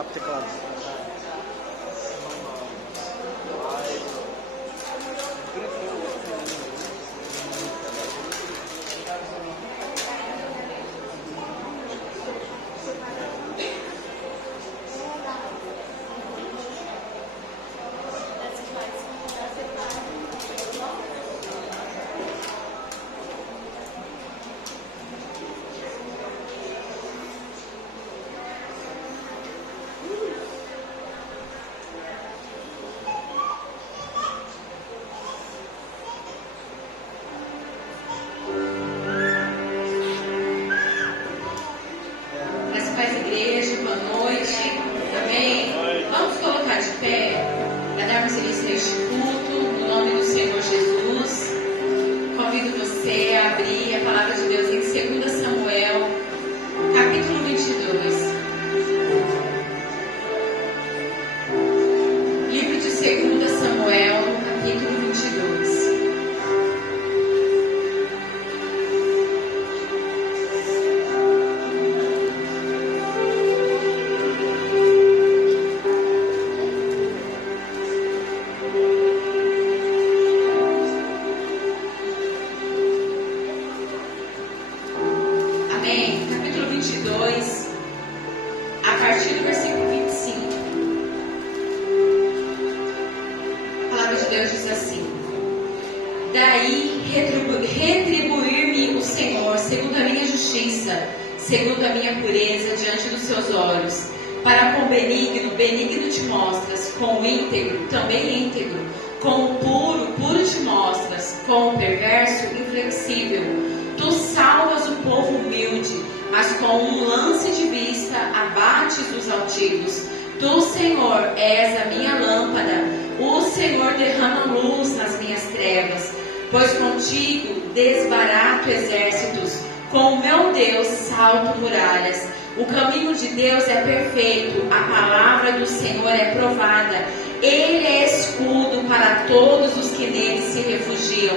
lá pro teclado. Segundo a minha pureza diante dos seus olhos, para com o benigno, benigno te mostras, com o íntegro, também íntegro, com o puro, puro te mostras, com o perverso, inflexível. Tu salvas o povo humilde, mas com um lance de vista abates os altivos. Tu, Senhor, és a minha lâmpada, o Senhor derrama luz nas minhas trevas, pois contigo desbarato exércitos. Com o meu Deus salto muralhas. O caminho de Deus é perfeito, a palavra do Senhor é provada. Ele é escudo para todos os que nele se refugiam.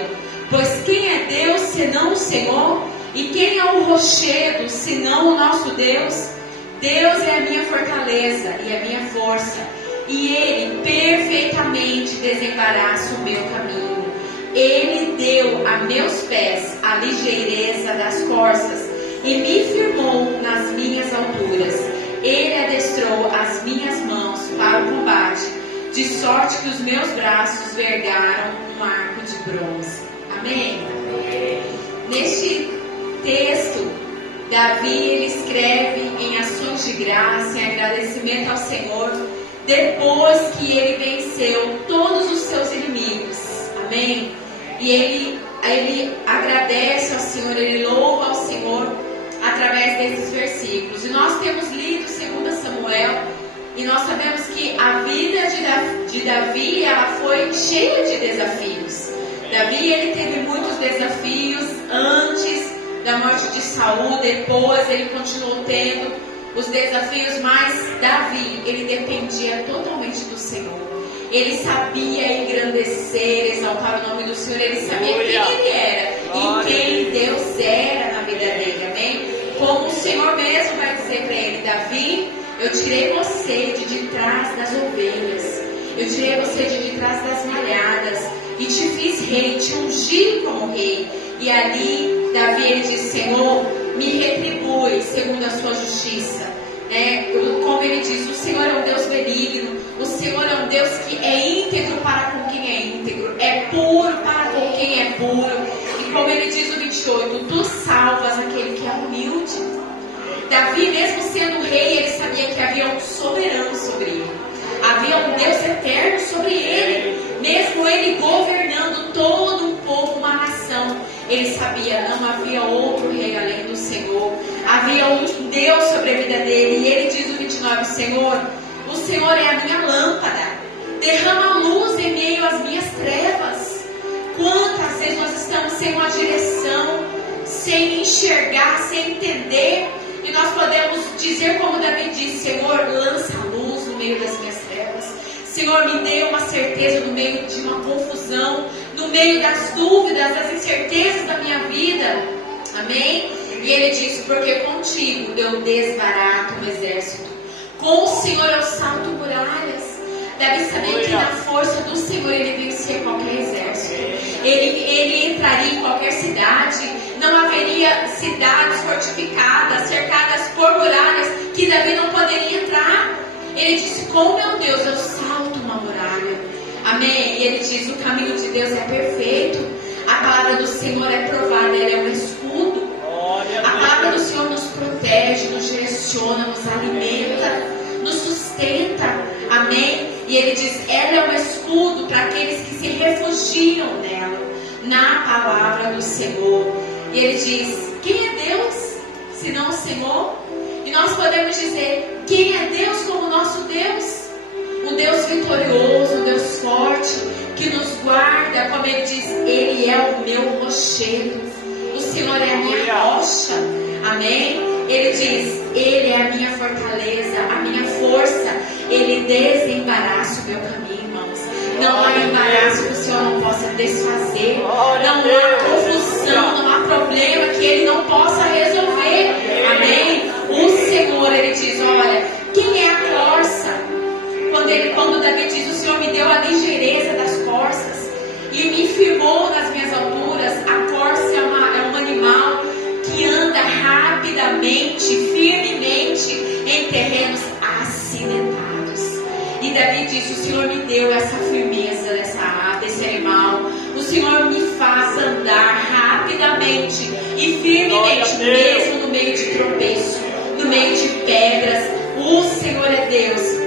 Pois quem é Deus senão o Senhor? E quem é o rochedo senão o nosso Deus? Deus é a minha fortaleza e a minha força, e Ele perfeitamente desembaraça o meu caminho. Ele deu a meus pés a ligeireza das corças e me firmou nas minhas alturas. Ele adestrou as minhas mãos para o combate, de sorte que os meus braços vergaram um arco de bronze. Amém? Neste texto, Davi ele escreve em ações de graça, em agradecimento ao Senhor, depois que ele venceu todos os seus inimigos. Amém? E ele agradece ao Senhor, ele louva ao Senhor através desses versículos. E nós temos lido 2 Samuel e nós sabemos que a vida de Davi ela foi cheia de desafios. Davi ele teve muitos desafios antes da morte de Saul, depois ele continuou tendo os desafios, mas Davi ele dependia totalmente do Senhor. Ele sabia engrandecer, exaltar o nome do Senhor. Ele sabia quem Ele era e quem Deus era na vida dele, amém? Como o Senhor mesmo vai dizer para ele: Davi, eu tirei você de trás das ovelhas, eu tirei você de trás das malhadas e te fiz rei, te ungi como rei. E ali Davi ele diz: Senhor, me retribui segundo a sua justiça. Como ele diz, o Senhor é um Deus benigno, o Senhor é um Deus que é íntegro para com quem é íntegro, é puro para com quem é puro. E como ele diz no 28, tu salvas aquele que é humilde. Davi, mesmo sendo rei, ele sabia que havia um soberano sobre ele, havia um Deus eterno sobre ele. Mesmo ele governando todo um povo, uma nação, ele sabia, não havia outro rei além do Senhor. Havia um Deus sobre a vida dele. E ele diz no 29, Senhor, o Senhor é a minha lâmpada, derrama luz em meio às minhas trevas. Quantas vezes nós estamos sem uma direção, sem enxergar, sem entender, e nós podemos dizer como Davi disse: Senhor, lança luz no meio das minhas trevas. Senhor, me dê uma certeza no meio de uma confusão, no meio das dúvidas, das incertezas da minha vida. Amém? E ele disse: porque contigo eu desbarato um exército, Com o Senhor eu salto muralhas. Deve saber que na força do Senhor ele vencia qualquer exército. Ele entraria em qualquer cidade. Não haveria cidades fortificadas, cercadas por muralhas, que Davi não poderia entrar. Ele disse: com meu Deus eu salto uma muralha. Amém? E ele diz: o caminho de Deus é perfeito. A palavra do Senhor é provada, ele é um escudo. A palavra do Senhor nos protege, nos direciona, nos alimenta, nos sustenta. Amém? E ele diz: ela é um escudo para aqueles que se refugiam nela, na palavra do Senhor. E ele diz: quem é Deus, senão o Senhor? E nós podemos dizer: quem é Deus como nosso Deus? Um Deus vitorioso, um Deus forte, que nos guarda, como ele diz: ele é o meu rochedo, o Senhor é a minha rocha. Amém? Ele diz: ele é a minha fortaleza, a minha força. Ele desembaraça o meu caminho, irmãos. Não há embaraço que o Senhor não possa desfazer. Não há confusão, não há problema que ele não possa resolver. Amém? O Senhor, ele diz: olha, quem é a corça? Quando Davi diz: o Senhor me deu a ligeireza das corças e me firmou nas minhas alturas. A corça é um animal que anda rapidamente, firmemente em terrenos acidentados. E Davi diz: o Senhor me deu essa firmeza desse animal. O Senhor me faz andar rapidamente e firmemente, mesmo no meio de tropeço, no meio de pedras. O Senhor é Deus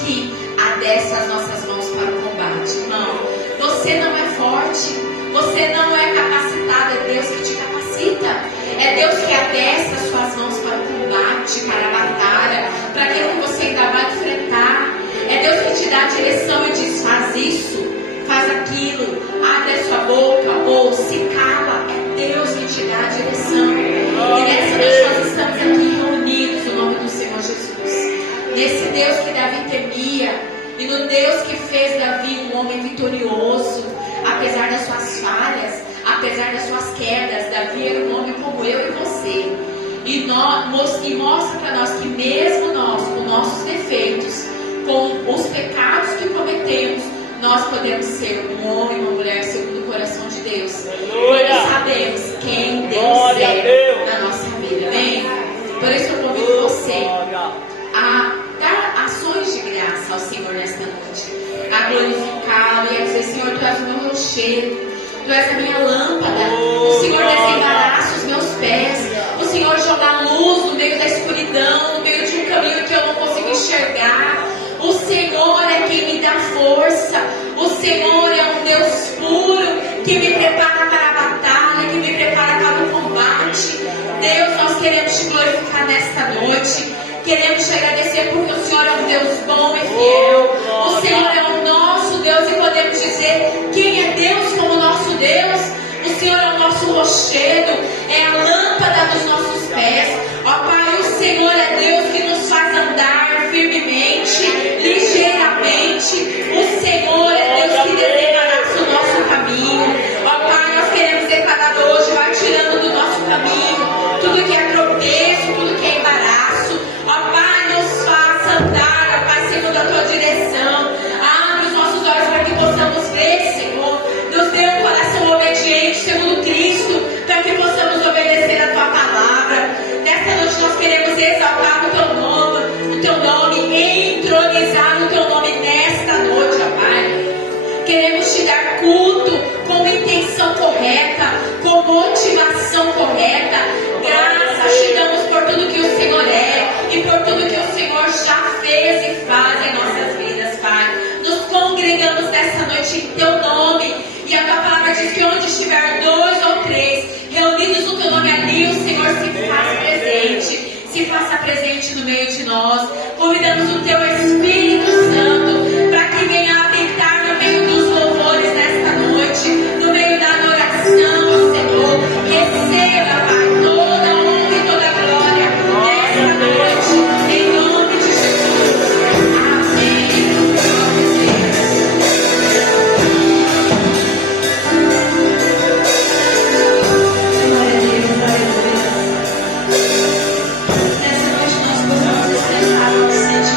que adestra as nossas mãos para o combate. Irmão, você não é forte, você não é capacitado, é Deus que te capacita. É Deus que adestra as suas mãos para o combate, para a batalha, para aquilo que você ainda vai enfrentar. É Deus que te dá a direção e diz: faz isso, faz aquilo, abre a sua boca ou se cala. É Deus que te dá a direção. E nessa noite nós estamos aqui reunidos no nome do Senhor Jesus. Nesse Deus que Davi temia e no Deus que fez Davi um homem vitorioso, apesar das suas falhas, apesar das suas quedas. Davi era um homem como eu e você. E mostra para nós que mesmo nós, com nossos defeitos, com os pecados que cometemos, nós podemos ser um homem e uma mulher segundo o coração de Deus. Porque sabemos quem Deus é na nossa vida. Amém? Por isso eu convido você a dar ações de graça ao Senhor nesta noite, a glorificá-lo e a dizer: Senhor, Tu és o meu rochedo, Tu és a minha lâmpada. O Senhor desembaraça os meus pés. O Senhor joga luz no meio da escuridão, no meio de um caminho que eu não consigo enxergar. O Senhor é quem me dá força. O Senhor é um Deus puro que me prepara para a batalha, que me prepara para o combate. Deus, nós queremos Te glorificar nesta noite. Queremos Te agradecer porque o Senhor é um Deus bom e fiel. O Senhor é o nosso Deus e podemos dizer: quem é Deus como nosso Deus? O Senhor é o nosso rochedo, é a lâmpada dos nossos pés. Ó Pai, o Senhor é Deus que nos faz andar firmemente, ligeiramente. O Senhor é Deus que desembaraça o nosso caminho. Ó Pai, nós queremos declarar hoje: vai tirando do nosso caminho tudo que é tropeço, tudo que é embaraço. Ó Pai, nos faça andar, ó Pai, segundo a Tua direção. Abre os nossos olhos para que possamos ver, Senhor. Nos dê um coração obediente segundo Cristo, para que possamos obedecer a Tua palavra. Nesta noite nós queremos exaltar o Teu nome, entronizar o Teu nome nesta noite, ó Pai. Queremos Te dar culto com intenção correta, com motivação correta. Graças Te damos por tudo que o Senhor é e por tudo que o Senhor já fez e faz em nossas vidas, Pai. Nos congregamos nesta noite em Teu nome. E a Tua palavra diz que onde estiver 2 ou 3 reunidos no Teu nome, ali o Senhor se faz presente. Se faça presente no meio de nós. Convidamos o Teu Espírito Santo para que venha habitar no meio dos louvores nesta noite, no meio da adoração, Senhor. Receba, Pai, toda a honra e toda a glória nesta noite, em nome de Jesus. Amém. Glória a Deus, glória a Deus. Nessa noite nós possamos expressar o nosso sentimento.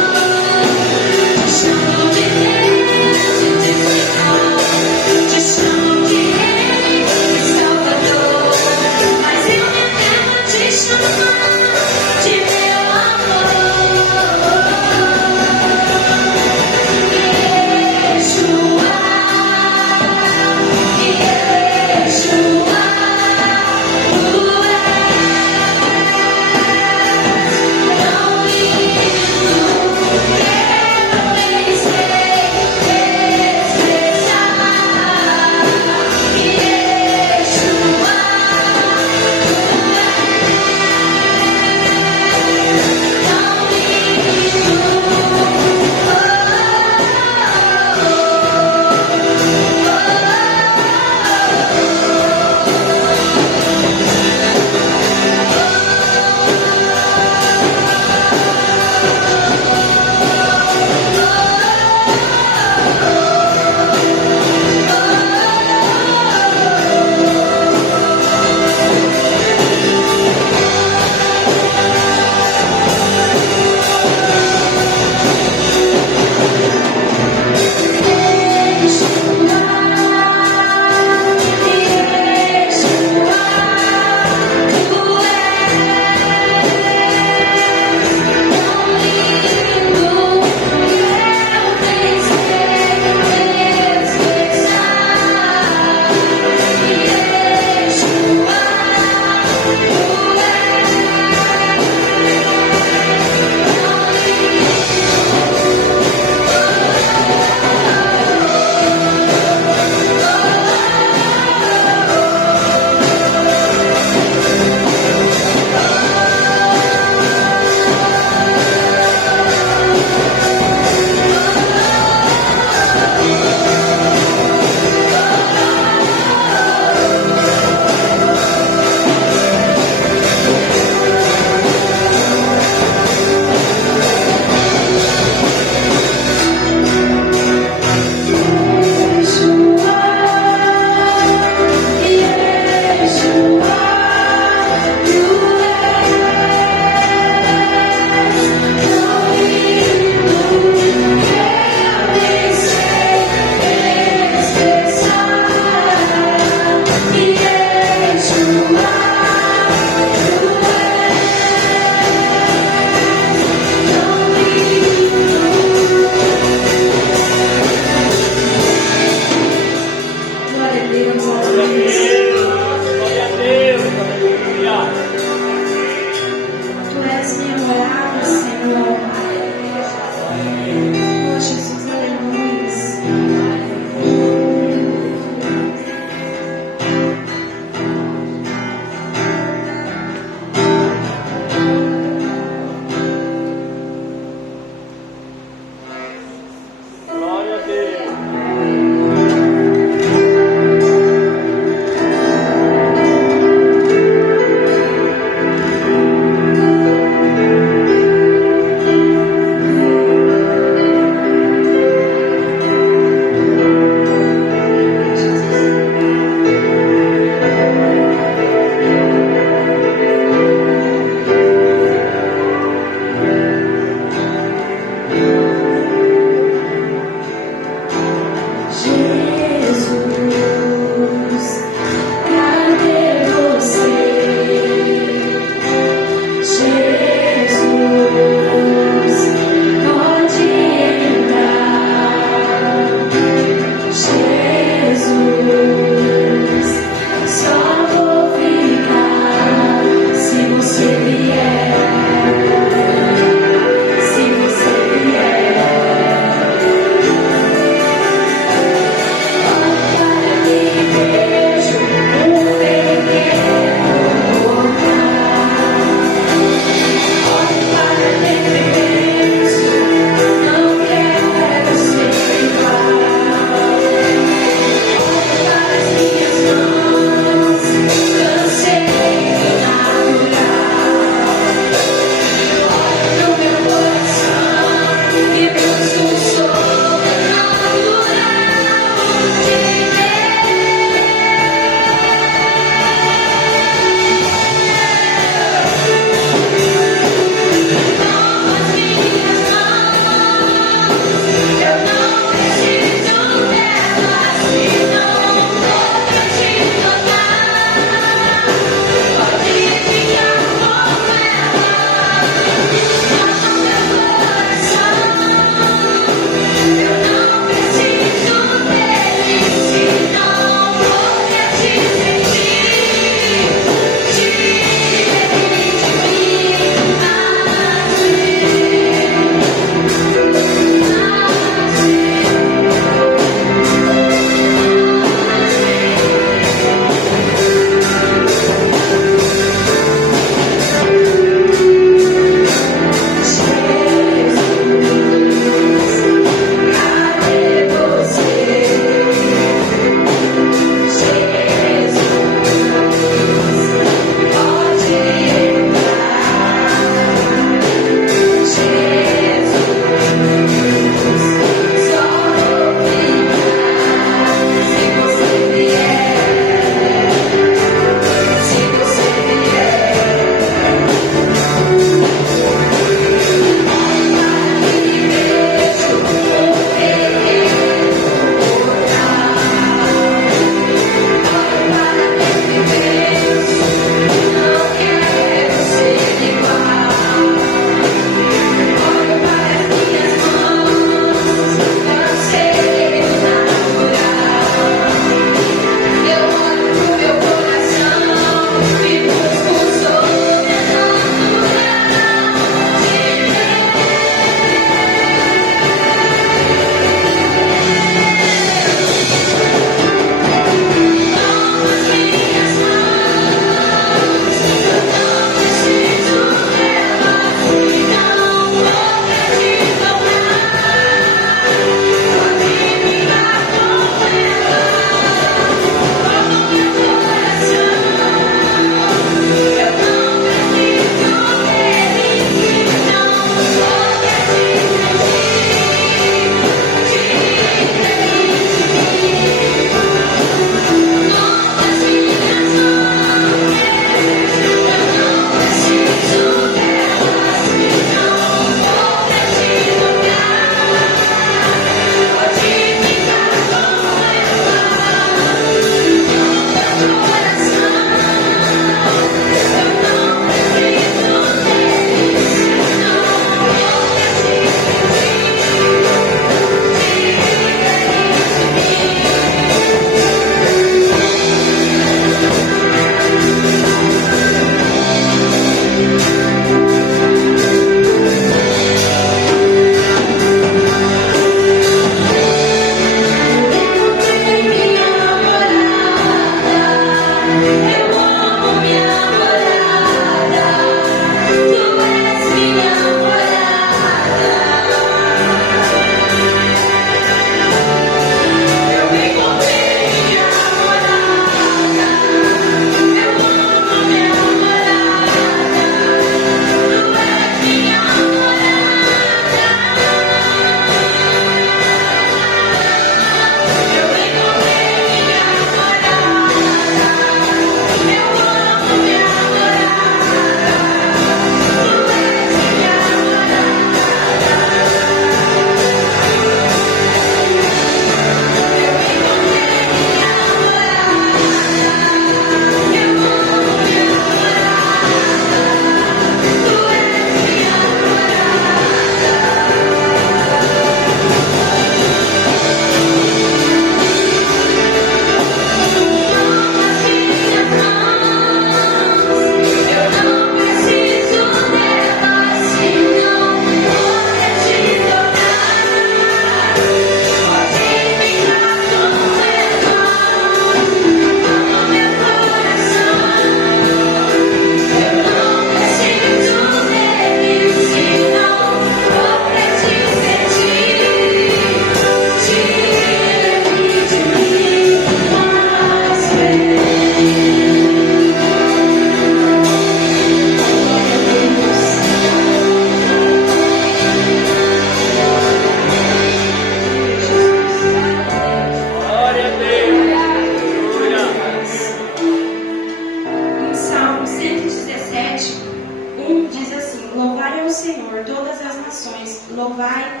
nações, louvai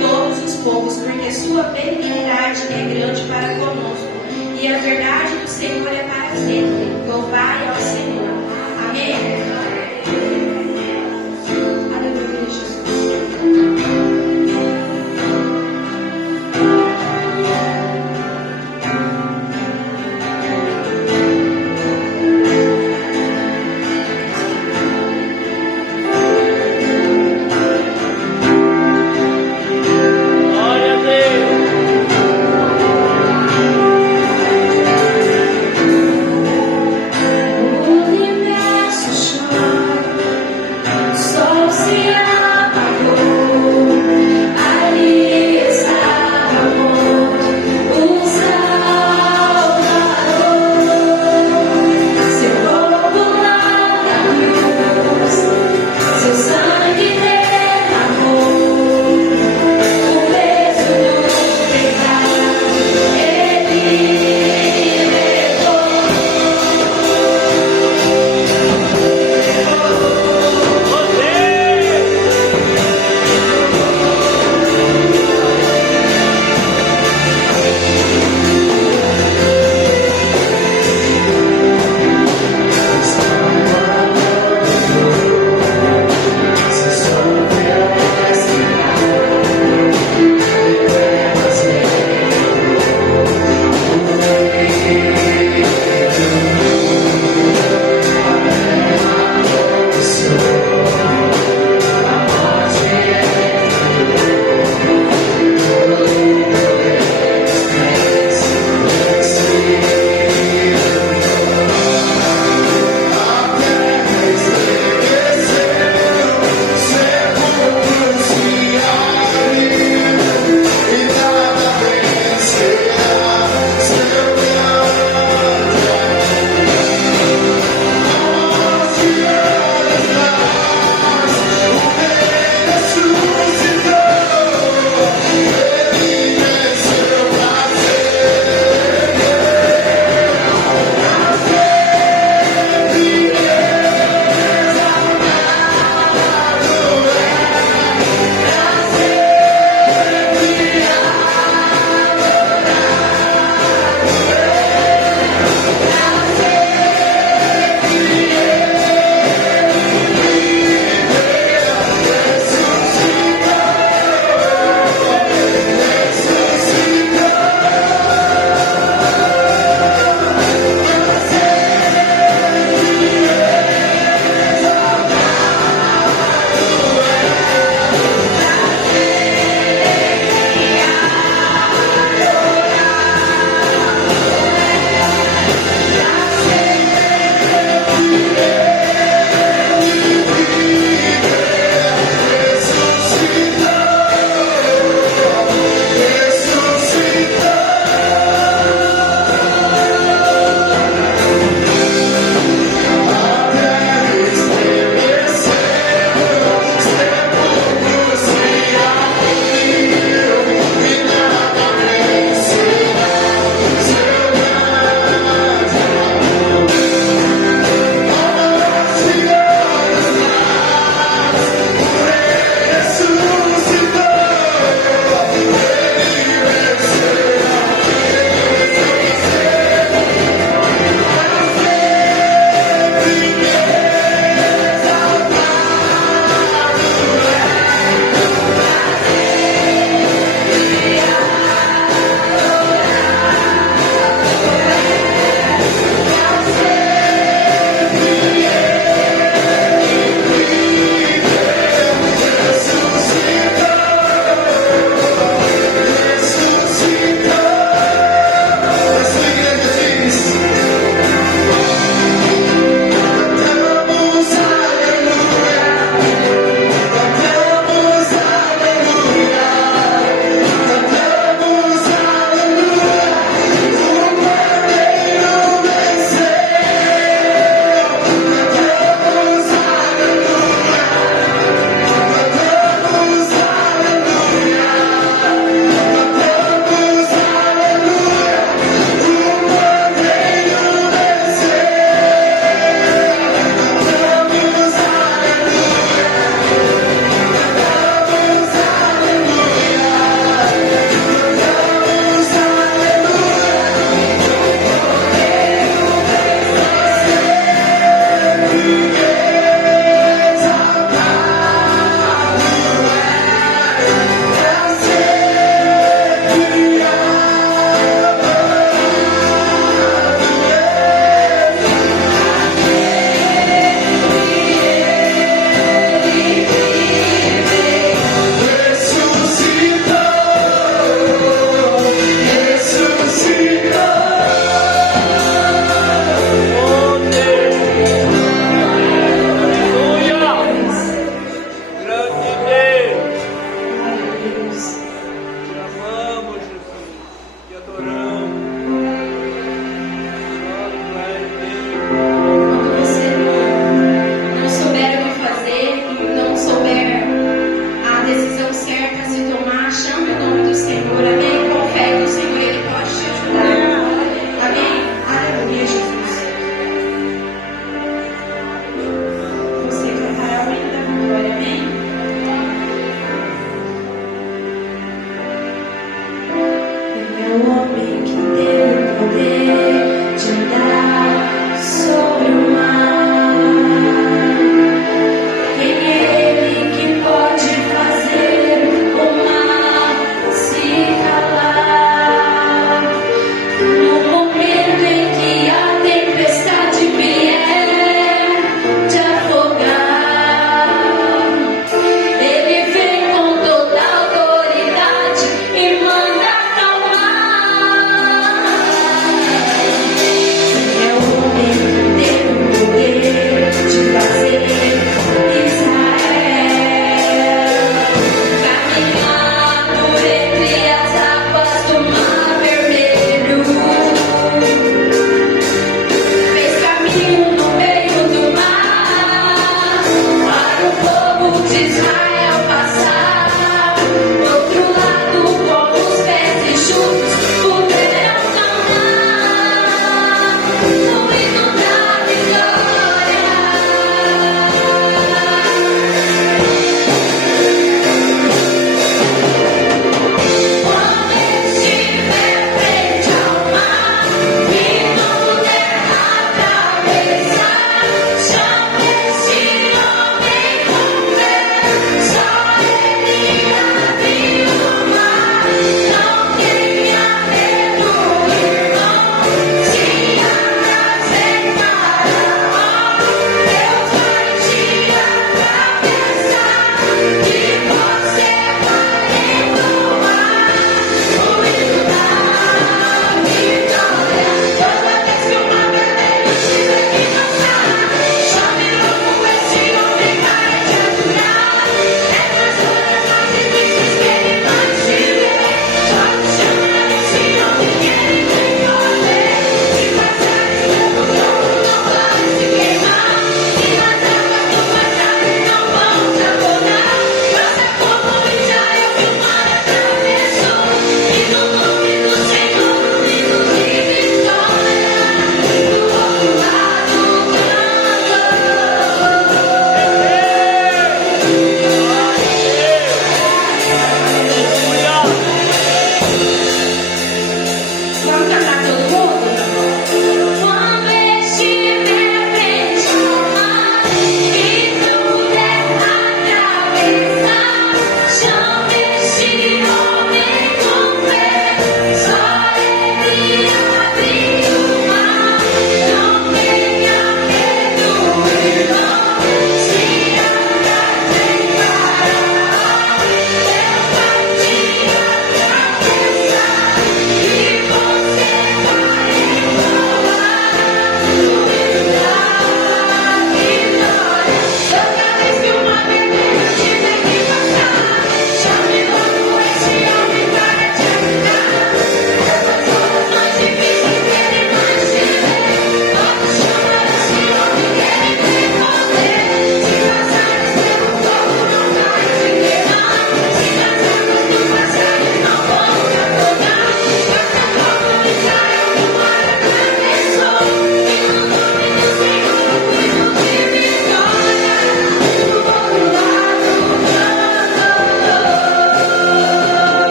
todos os povos, porque sua benignidade é grande para conosco, e a verdade do Senhor é para sempre. Louvai ao Senhor. Amém? Aleluia, Jesus. O universo chora.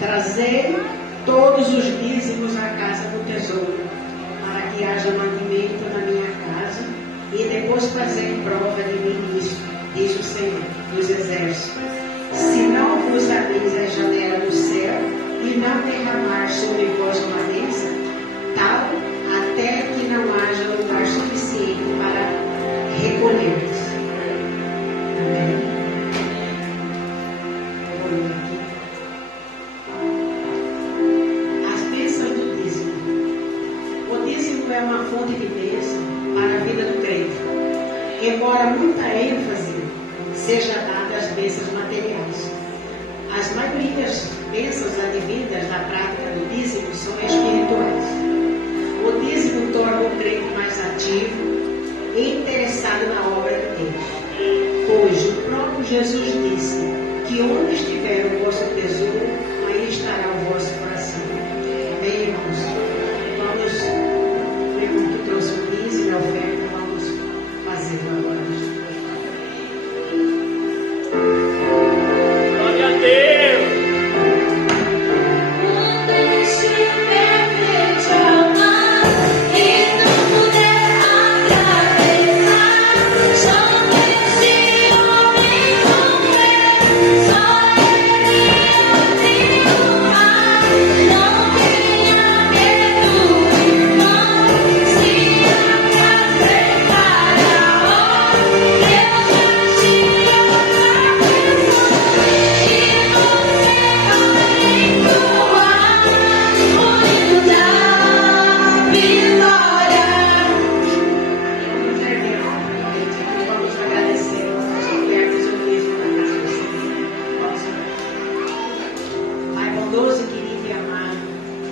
Trazei todos os dízimos à casa do tesouro, para que haja mantimento na minha casa, e depois fazei prova de mim nisso, diz o Senhor dos Exércitos. Se não vos abris a janela do céu e não derramar sobre vós uma bênção, tal até que não haja lugar suficiente para recolher-vos. Amém. É uma fonte de bênção para a vida do crente. Embora muita ênfase seja dada às bênçãos materiais, as maiorias bênçãos advindas da prática do dízimo são espirituais. O dízimo torna o crente mais ativo e interessado na obra de Deus, pois o próprio Jesus disse que onde estiver o vosso tesouro, aí estará o vosso coração. Amém, irmãos? Vamos que trouxe o dízimo e a oferta, vamos fazer agora. Glória a Deus! bondoso, querido e amado,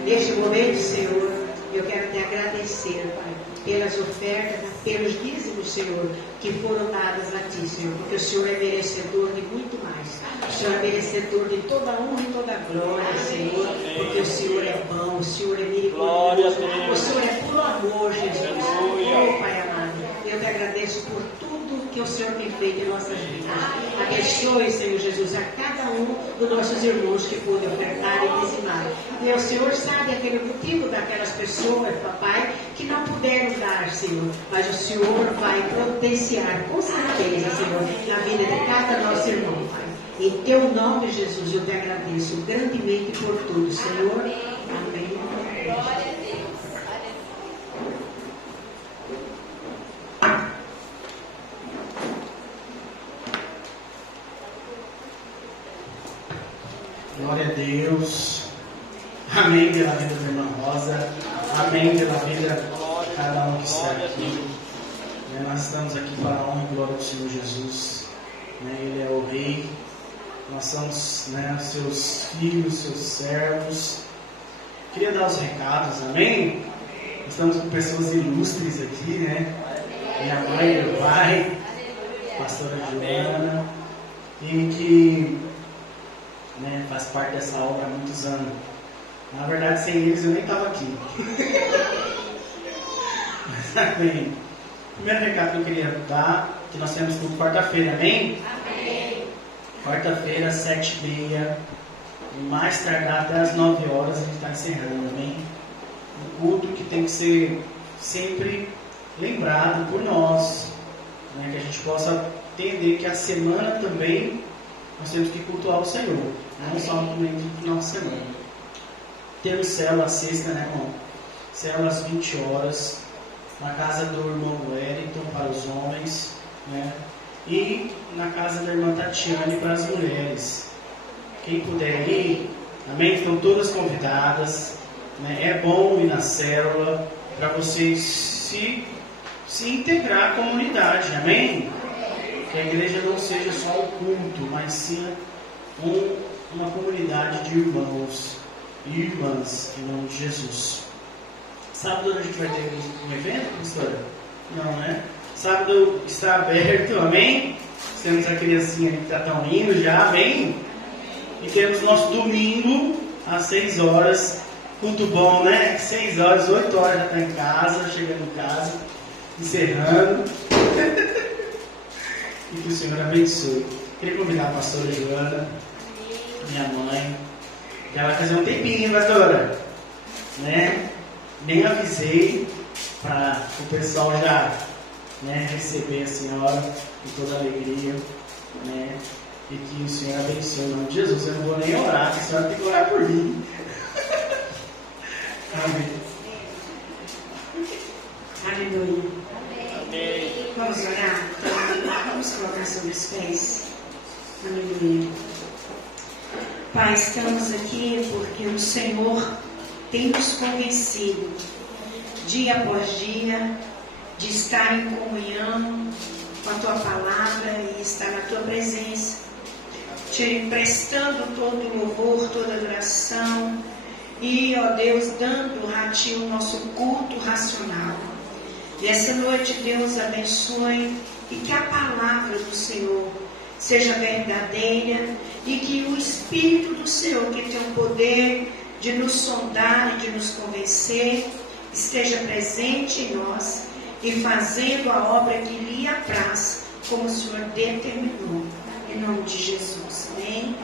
neste momento, Senhor, eu quero te agradecer, Pai, pelas ofertas, pelos dízimos, Senhor, que foram dadas a Ti, Senhor, porque o Senhor é merecedor de muito mais. O Senhor é merecedor de toda honra e toda glória, Senhor, porque o Senhor é bom, o Senhor é misericordioso, o Senhor é puro amor, Jesus. Oh, Pai amado, eu te agradeço por tudo que o Senhor tem feito em nossas vidas. Abençoe, Senhor Jesus, a cada um dos nossos irmãos que pôde ofertar e dizimar. E o Senhor sabe aquele motivo daquelas pessoas, papai, que não puderam dar, Senhor. Mas o Senhor vai providenciar, com certeza, Senhor, na vida de cada nosso irmão, Pai. Em Teu nome, Jesus, eu te agradeço grandemente por tudo, Senhor. Amém. Glória a Deus. Glória a Deus. Amém pela vida da irmã Rosa. Amém pela vida de cada um que está aqui. Nós estamos aqui para a honra e glória do Senhor Jesus. Ele é o Rei. Nós somos seus filhos, seus servos. Queria dar os recados, amém? Estamos com pessoas ilustres aqui, né? Minha mãe, meu pai, pastora Joana, e que faz parte dessa obra há muitos anos. Na verdade, sem eles eu nem estava aqui. Mas amém. Primeiro recado que eu queria dar, que nós temos culto quarta-feira, amém? Amém. Quarta-feira, 7h30, mais tardar até as 9 horas a gente está encerrando, amém? Um culto que tem que ser sempre lembrado por nós, que a gente possa entender que a semana também nós temos que cultuar o Senhor, não só no final de semana. Temos célula sexta, né, irmão? Célula às 20 horas, na casa do irmão Wellington para os homens, né? E na casa da irmã Tatiane para as mulheres. Quem puder ir, amém? Estão todas convidadas, né? É bom ir na célula para vocês se integrar à comunidade, amém? Que a igreja não seja só um culto, mas sim uma comunidade de irmãos e irmãs, em nome de Jesus. Sábado a gente vai ter um evento, pastora? Não, né? Sábado está aberto, amém? Temos a criancinha que estão indo já, amém? E temos nosso domingo às 6 horas, culto bom, né? 6 horas, 8 horas já está em casa, chegando em casa, encerrando. E que o Senhor abençoe. Queria convidar a pastora Joana, minha mãe, que ela vai fazer um tempinho, pastora, né? Nem avisei para o pessoal já receber a senhora com toda a alegria, né? E que o Senhor abençoe em nome de Jesus. Eu não vou nem orar, que a senhora tem que orar por mim. Amém. Aleluia. Amém. Vamos orar? Vamos colocar sobre os pés. Aleluia. Pai, estamos aqui porque o Senhor tem nos convencido, dia após dia, de estar em comunhão com a Tua palavra e estar na Tua presença, Te emprestando todo o louvor, toda a adoração e, ó Deus, dando a Ti o nosso culto racional. Nessa noite, Deus abençoe e que a palavra do Senhor seja verdadeira e que o Espírito do Senhor, que tem o poder de nos sondar e de nos convencer, esteja presente em nós e fazendo a obra que lhe apraz, como o Senhor determinou, em nome de Jesus. Amém?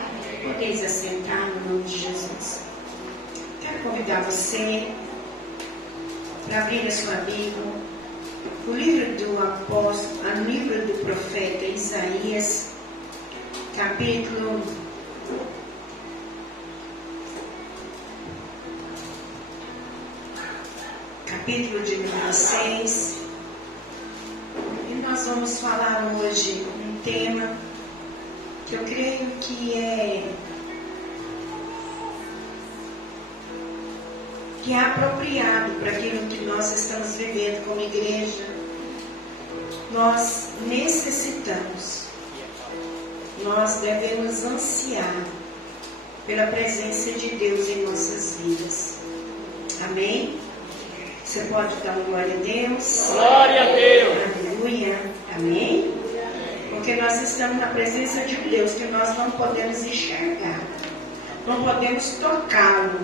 Podeis assentar no nome de Jesus. Quero convidar você para abrir a sua Bíblia, o livro do apóstolo, o livro do profeta Isaías, capítulo 6. E nós vamos falar hoje um tema que eu creio que é apropriado para aquilo que nós estamos vivendo como igreja. Nós necessitamos, nós devemos ansiar pela presença de Deus em nossas vidas. Amém? Você pode dar uma glória a Deus? Glória a Deus! Aleluia! Amém? Porque nós estamos na presença de um Deus que nós não podemos enxergar, não podemos tocá-lo,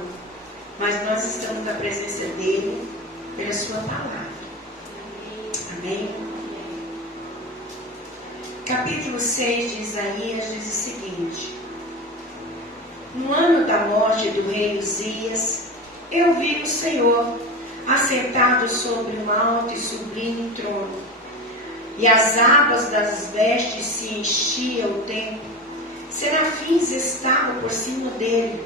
mas nós estamos na presença dele pela sua palavra. Amém? Capítulo 6 de Isaías diz o seguinte: no ano da morte do rei Uzias, eu vi o Senhor assentado sobre um alto e sublime trono, e as abas das vestes se enchiam o templo. Serafins estavam por cima dele.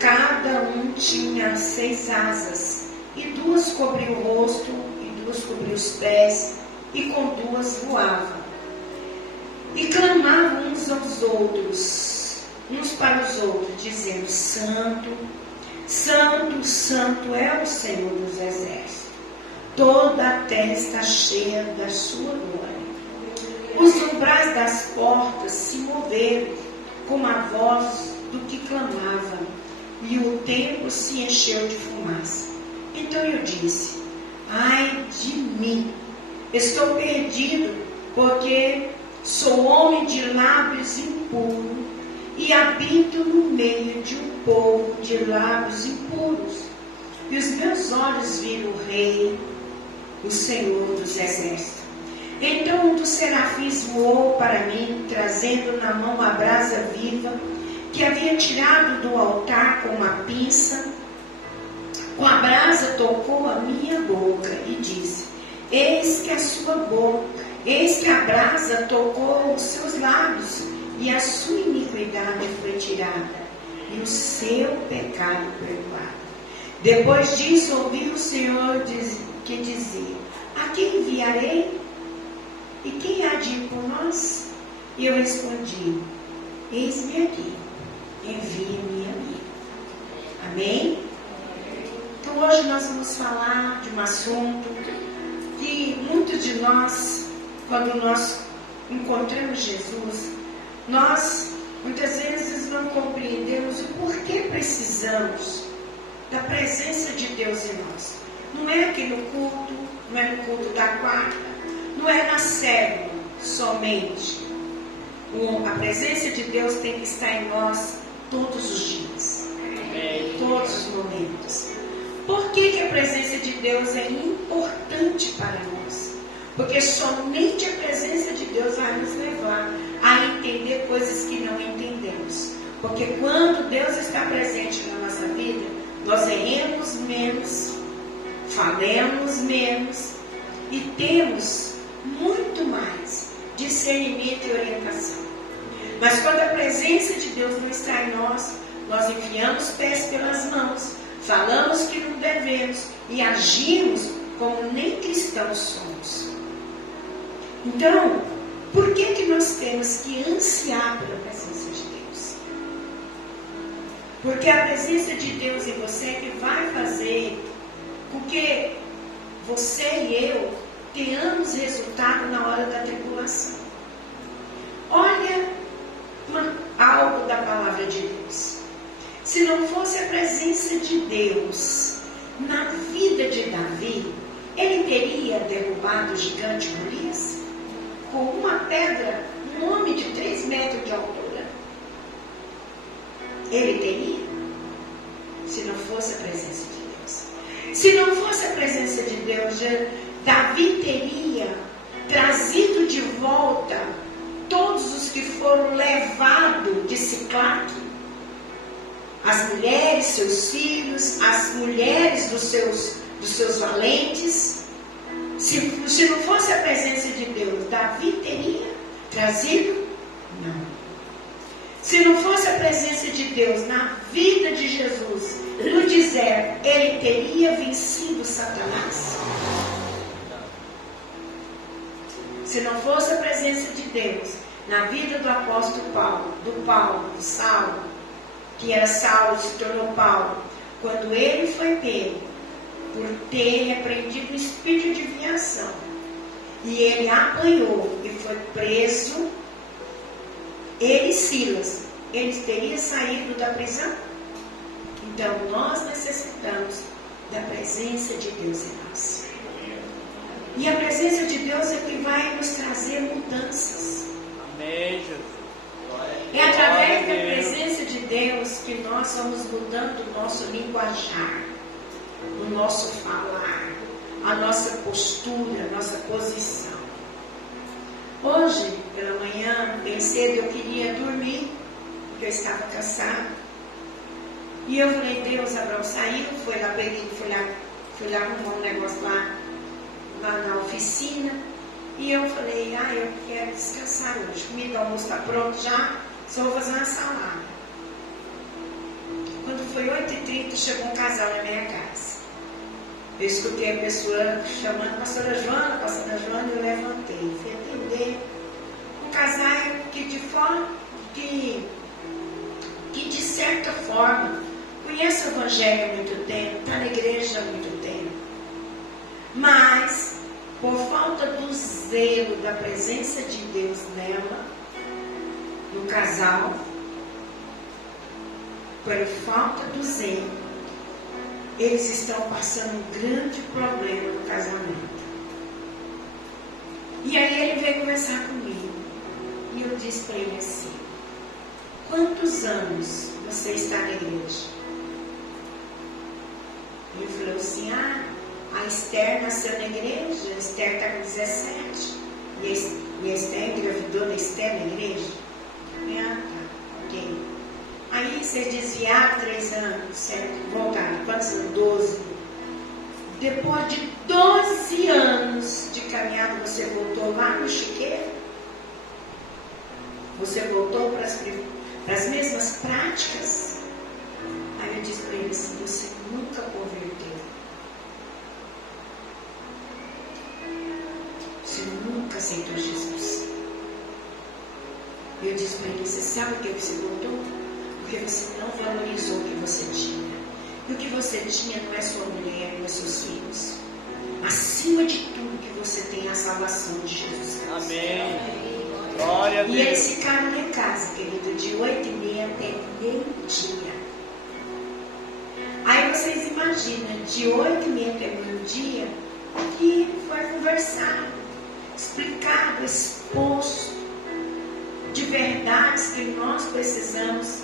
Cada um tinha 6 asas, e 2 cobriam o rosto, e 2 cobriam os pés, e com 2 voavam. E clamavam uns aos outros, uns para os outros, dizendo: Santo, Santo, Santo é o Senhor dos Exércitos. Toda a terra está cheia da sua glória. Os umbrais das portas se moveram com a voz do que clamava, e o templo se encheu de fumaça. Então eu disse: ai de mim, estou perdido, porque sou homem de lábios impuros e habito no meio de um povo de lábios impuros. E os meus olhos viram o Rei, o Senhor dos Exércitos. Então um dos serafins voou para mim, trazendo na mão a brasa viva, que havia tirado do altar com uma pinça. Com a brasa tocou a minha boca e disse: eis que a sua boca, eis que a brasa tocou os seus lábios, e a sua iniquidade foi tirada, e o seu pecado perdoado. Depois disso ouvi o Senhor que dizia: a quem enviarei? E quem há de ir por nós? E eu respondi: eis-me aqui, envie-me a mim. Amém? Então hoje nós vamos falar de um assunto que muitos de nós, quando nós encontramos Jesus, nós muitas vezes não compreendemos o porquê precisamos da presença de Deus em nós. Não é aqui no culto, não é no culto da quarta, não é na célula somente. A presença de Deus tem que estar em nós todos os dias, todos os momentos. Por que a presença de Deus é importante para nós? Porque somente a presença de Deus vai nos levar a entender coisas que não entendemos. Porque quando Deus está presente na nossa vida, nós erramos menos, falemos menos e temos muito mais discernimento e orientação. Mas quando a presença de Deus não está em nós, nós enfiamos pés pelas mãos, falamos que não devemos e agimos como nem cristãos somos. Então, por que nós temos que ansiar pela presença de Deus? Porque a presença de Deus em você é que vai fazer com que você e eu tenhamos resultado na hora da tribulação. Olha algo da palavra de Deus. Se não fosse a presença de Deus na vida de Davi, ele teria derrubado o gigante Golias com uma pedra, um homem de 3 metros de altura. Ele teria, se não fosse a presença de Deus. Se não fosse a presença de Deus, Davi teria trazido de volta todos os que foram levados de Siclague, as mulheres, seus filhos, as mulheres dos seus valentes. Se não fosse a presença de Deus, Davi teria trazido? Não. Se não fosse a presença de Deus na vida de Jesus, no deserto, ele teria vencido Satanás? Se não fosse a presença de Deus na vida do apóstolo Paulo, do Saulo, que era Saulo, se tornou Paulo, quando ele foi pego por ter repreendido o espírito de desviação, e ele apanhou e foi preso, ele e Silas, ele teria saído da prisão? Então, nós necessitamos da presença de Deus em nós. E a presença de Deus é que vai nos trazer mudanças. Amém, Jesus. É através da presença de Deus que nós vamos mudando o nosso linguajar, o nosso falar, a nossa postura, a nossa posição. Hoje, pela manhã, bem cedo, eu queria dormir, porque eu estava cansada. E eu falei, Deus, Abraão saiu, fui lá arrumar um negócio lá na oficina. E eu falei, eu quero descansar hoje. Comida, almoço está pronto já, só vou fazer uma salada. Quando foi 8h30, chegou um casal na minha casa. Eu escutei a pessoa chamando, pastora Joana, e eu levantei. Fui atender um casal que de certa forma conhece o Evangelho há muito tempo, está na igreja há muito tempo, mas por falta do zelo da presença de Deus nela, no casal, por falta do zelo, eles estão passando um grande problema no casamento. E aí ele veio conversar comigo. E eu disse para ele assim: quantos anos você está na igreja? Ele falou assim: a Esther nasceu na igreja, a Esther está com 17. E a Esther engravidou da Esther na igreja? Tá, ok. Aí você dizia, 3 anos, certo? Voltaram, quantos anos? 12. Depois de 12 anos de caminhada, você voltou lá no chiqueiro? Você voltou para as mesmas práticas? Aí eu disse para ele assim: você nunca converteu. Você nunca aceitou Jesus. E eu disse para ele: você sabe o que você voltou? Porque você não valorizou o que você tinha. E o que você tinha não é sua mulher, não é seus filhos. Acima de tudo que você tem é a salvação de Jesus Cristo. Amém. Glória a Deus. E eles ficaram lá em casa, querido, de 8h30 até meio-dia. Aí vocês imaginam, de 8h30 até meio-dia, que foi conversado, explicado, exposto de verdades que nós precisamos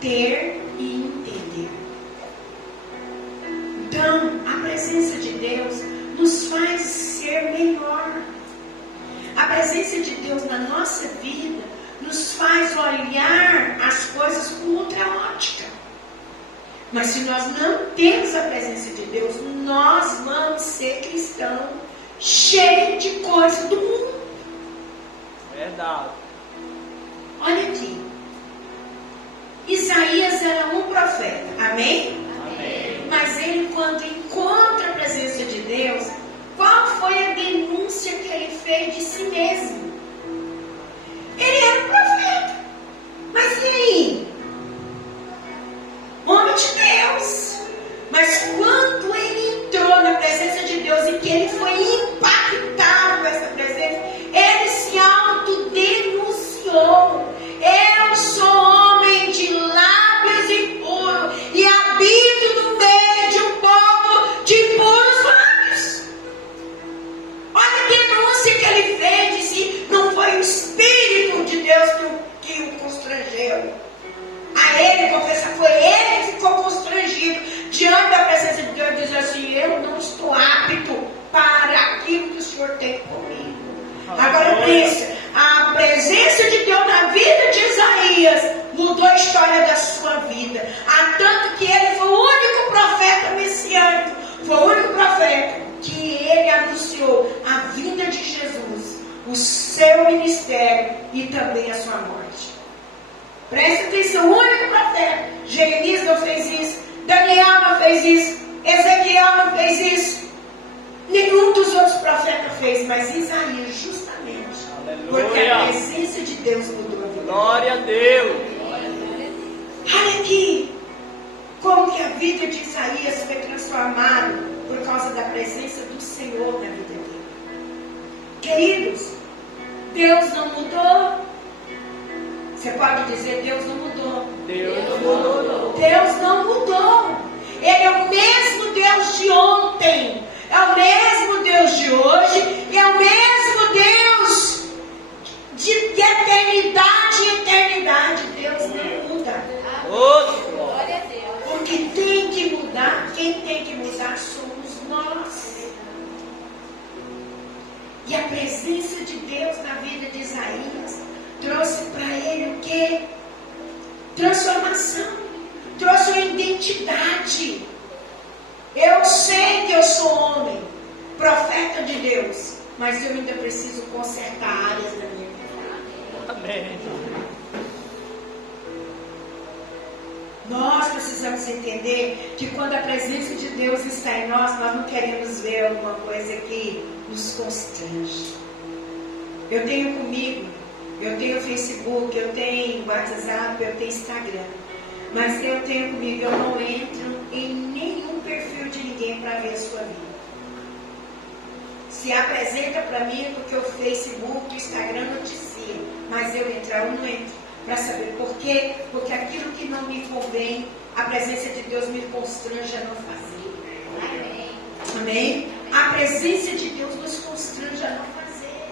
ter e entender. Então, a presença de Deus nos faz ser melhor. A presença de Deus na nossa vida nos faz olhar as coisas com outra ótica. Mas se nós não temos a presença de Deus, nós vamos ser cristãos cheios de coisas do mundo. Verdade. Olha aqui. Isaías era um profeta. Amém? Amém. Mas ele, quando encontra a presença de Deus, qual foi a denúncia que ele fez de si mesmo? Ele era um profeta. Mas e aí? Homem de Deus. Mas quando ele entrou na presença de Deus e que ele foi impactado com essa presença, ele se autodenunciou. Eu sou homem de lábios impuros e habito no meio de um povo de puros lábios. Olha a denúncia que ele fez, disse, não foi o Espírito de Deus que o constrangeu. A ele confessar, foi ele que ficou constrangido diante da presença de Deus, diz assim: eu não estou apto para aquilo que o Senhor tem comigo. Agora pensa, a presença de Deus na vida de Isaías mudou a história da sua vida. Há tanto que ele foi o único profeta messiânico, foi o único profeta que ele anunciou a vinda de Jesus, o seu ministério e também a sua morte. Presta atenção, o único profeta. Jeremias não fez isso, Daniel não fez isso, Ezequiel não fez isso, nenhum dos outros profetas fez, mas Isaías, justamente, porque a presença de Deus mudou a vida. Glória a Deus. Olha aqui, como que a vida de Isaías foi transformada por causa da presença do Senhor na vida dele. Queridos, Deus não mudou. Você pode dizer, Deus não mudou. Deus não mudou. Deus não mudou. Ele é o mesmo Deus de ontem, é o mesmo Deus de hoje, e é o mesmo Deus de eternidade em eternidade. Deus não muda. Glória a Deus. Porque tem que mudar, quem tem que mudar somos nós. E a presença de Deus na vida de Isaías trouxe para ele o quê? Transformação. Trouxe uma identidade. Eu sei que eu sou homem, profeta de Deus, mas eu ainda preciso consertar áreas da minha vida. Amém. Nós precisamos entender que quando a presença de Deus está em nós, nós não queremos ver alguma coisa que nos constrange. Eu tenho comigo, eu tenho Facebook, eu tenho WhatsApp, eu tenho Instagram. Mas eu tenho comigo, eu não entro em nenhum perfil de ninguém para ver a sua vida. Se apresenta para mim porque o Facebook, o Instagram noticia. Mas eu não entro. Para saber por quê? Porque aquilo que não me convém, a presença de Deus me constrange a não fazer. Amém. Amém? A presença de Deus nos constrange a não fazer.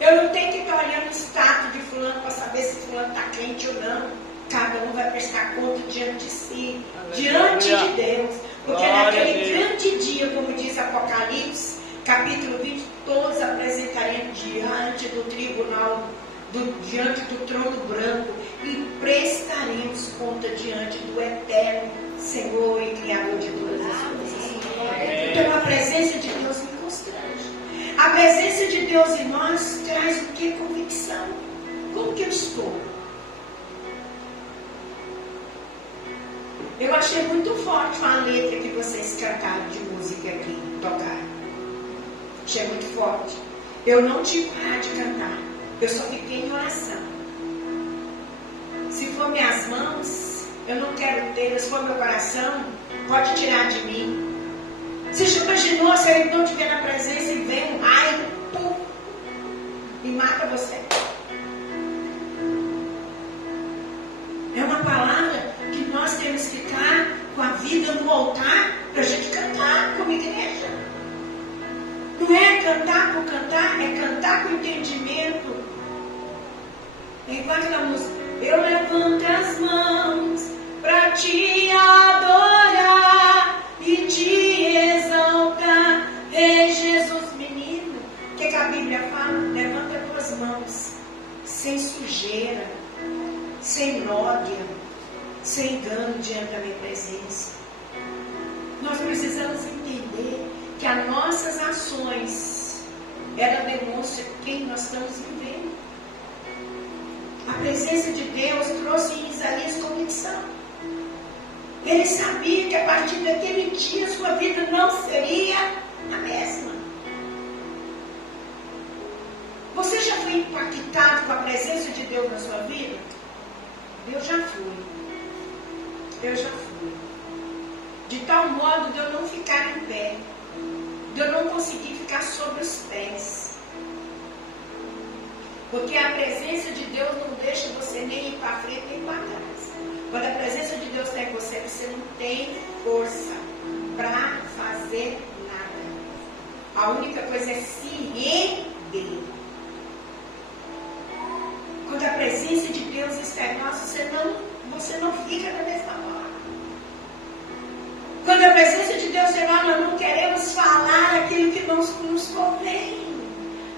Eu não tenho que estar olhando o status de fulano para saber se fulano está crente ou não. Cada um vai prestar conta diante de si, diante de Deus. Porque naquele grande dia, como diz Apocalipse, capítulo 20, todos apresentaremos diante do tribunal, diante do trono branco, e prestaremos conta diante do eterno Senhor e Criador de todas as coisas. Então a presença de Deus me constrange. A presença de Deus em nós traz o que? Convicção. Como que eu estou? Eu achei muito forte uma letra que vocês cantaram de música aqui, tocaram. Achei muito forte. Eu não tive coragem de cantar. Eu só fiquei em oração. Se for minhas mãos, eu não quero ter. Se for meu coração, pode tirar de mim. Você já imaginou se ele não estiver na presença e vem um raio, pum, e mata você? É uma palavra que nós temos que ficar com a vida no altar para a gente cantar como igreja. Não é cantar por cantar, é cantar com entendimento. É igual aquela música. Eu levanto as mãos para te adorar e te exaltar. Ei, Jesus, menino. O que a Bíblia fala? Levanta as tuas mãos, sem sujeira, sem nódia, sem engano diante da minha presença. Nós precisamos entender que as nossas ações, ela demonstra quem nós estamos vivendo. A presença de Deus trouxe em Isaías convicção. Ele sabia que a partir daquele dia sua vida não seria a mesma. Você já foi impactado com a presença de Deus na sua vida? Eu já fui. Eu já fui. De tal modo de eu não ficar em pé. De eu não conseguir ficar sobre os pés. Porque a presença de Deus não deixa você nem ir para frente nem para trás. Quando a presença de Deus está em você, você não tem força para fazer nada. A única coisa é se render. Quando a presença de Deus está em nós, você não fica da mesma forma. Quando a presença de Deus está em nós, nós não queremos falar aquilo que não nos convém.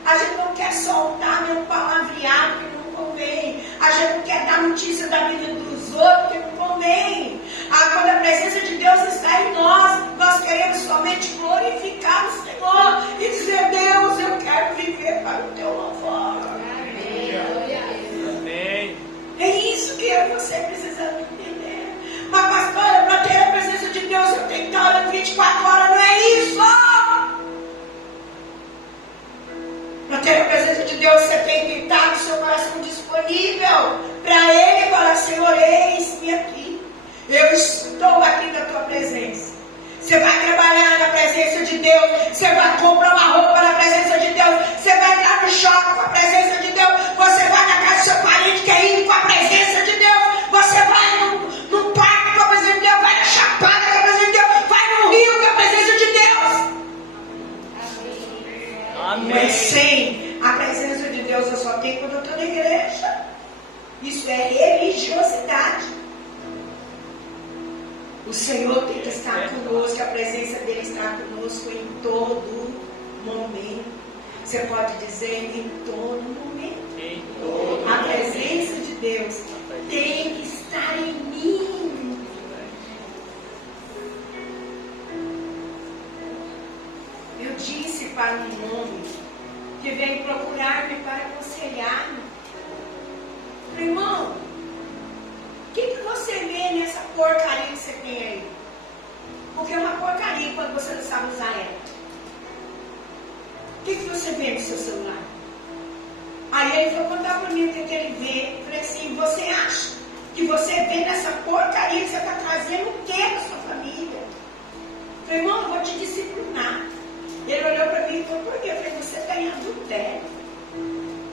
A gente não quer soltar nenhum palavreado que não convém. A gente não quer dar notícia da vida dos outros que não convém. Quando a presença de Deus está em nós queremos somente glorificar o Senhor e dizer: Deus, eu quero viver para o teu louvor. Amém. É isso que eu e você precisamos entender. Mas, pastora, para ter a presença de Deus, eu tenho que estar orando 24 horas. Não é isso! Para ter a presença de Deus, você tem que estar com o seu coração disponível para Ele e falar: Senhor, eis-me aqui. Eu estou aqui na tua presença. Você vai trabalhar na presença de Deus. Você vai comprar uma roupa na presença de Deus. Você vai entrar no shopping com a presença de Deus. Você vai na casa do seu parente que é ir com a O Senhor tem que estar conosco, a presença dele está conosco em todo momento. Você pode dizer em todo momento. A presença de Deus tem que estar em mim. Eu disse para um homem que veio procurar-me para aconselhar-me: irmão, o que você vê nessa porcaria que você tem aí? Porque é uma porcaria quando você não sabe usar ela. O que você vê no seu celular? Aí ele foi contar para mim o que ele vê. Eu falei assim: você acha que você vê nessa porcaria que você está trazendo o que na sua família? Eu falei: irmão, eu vou te disciplinar. Ele olhou para mim e falou: por quê? Eu falei: você está em adultério.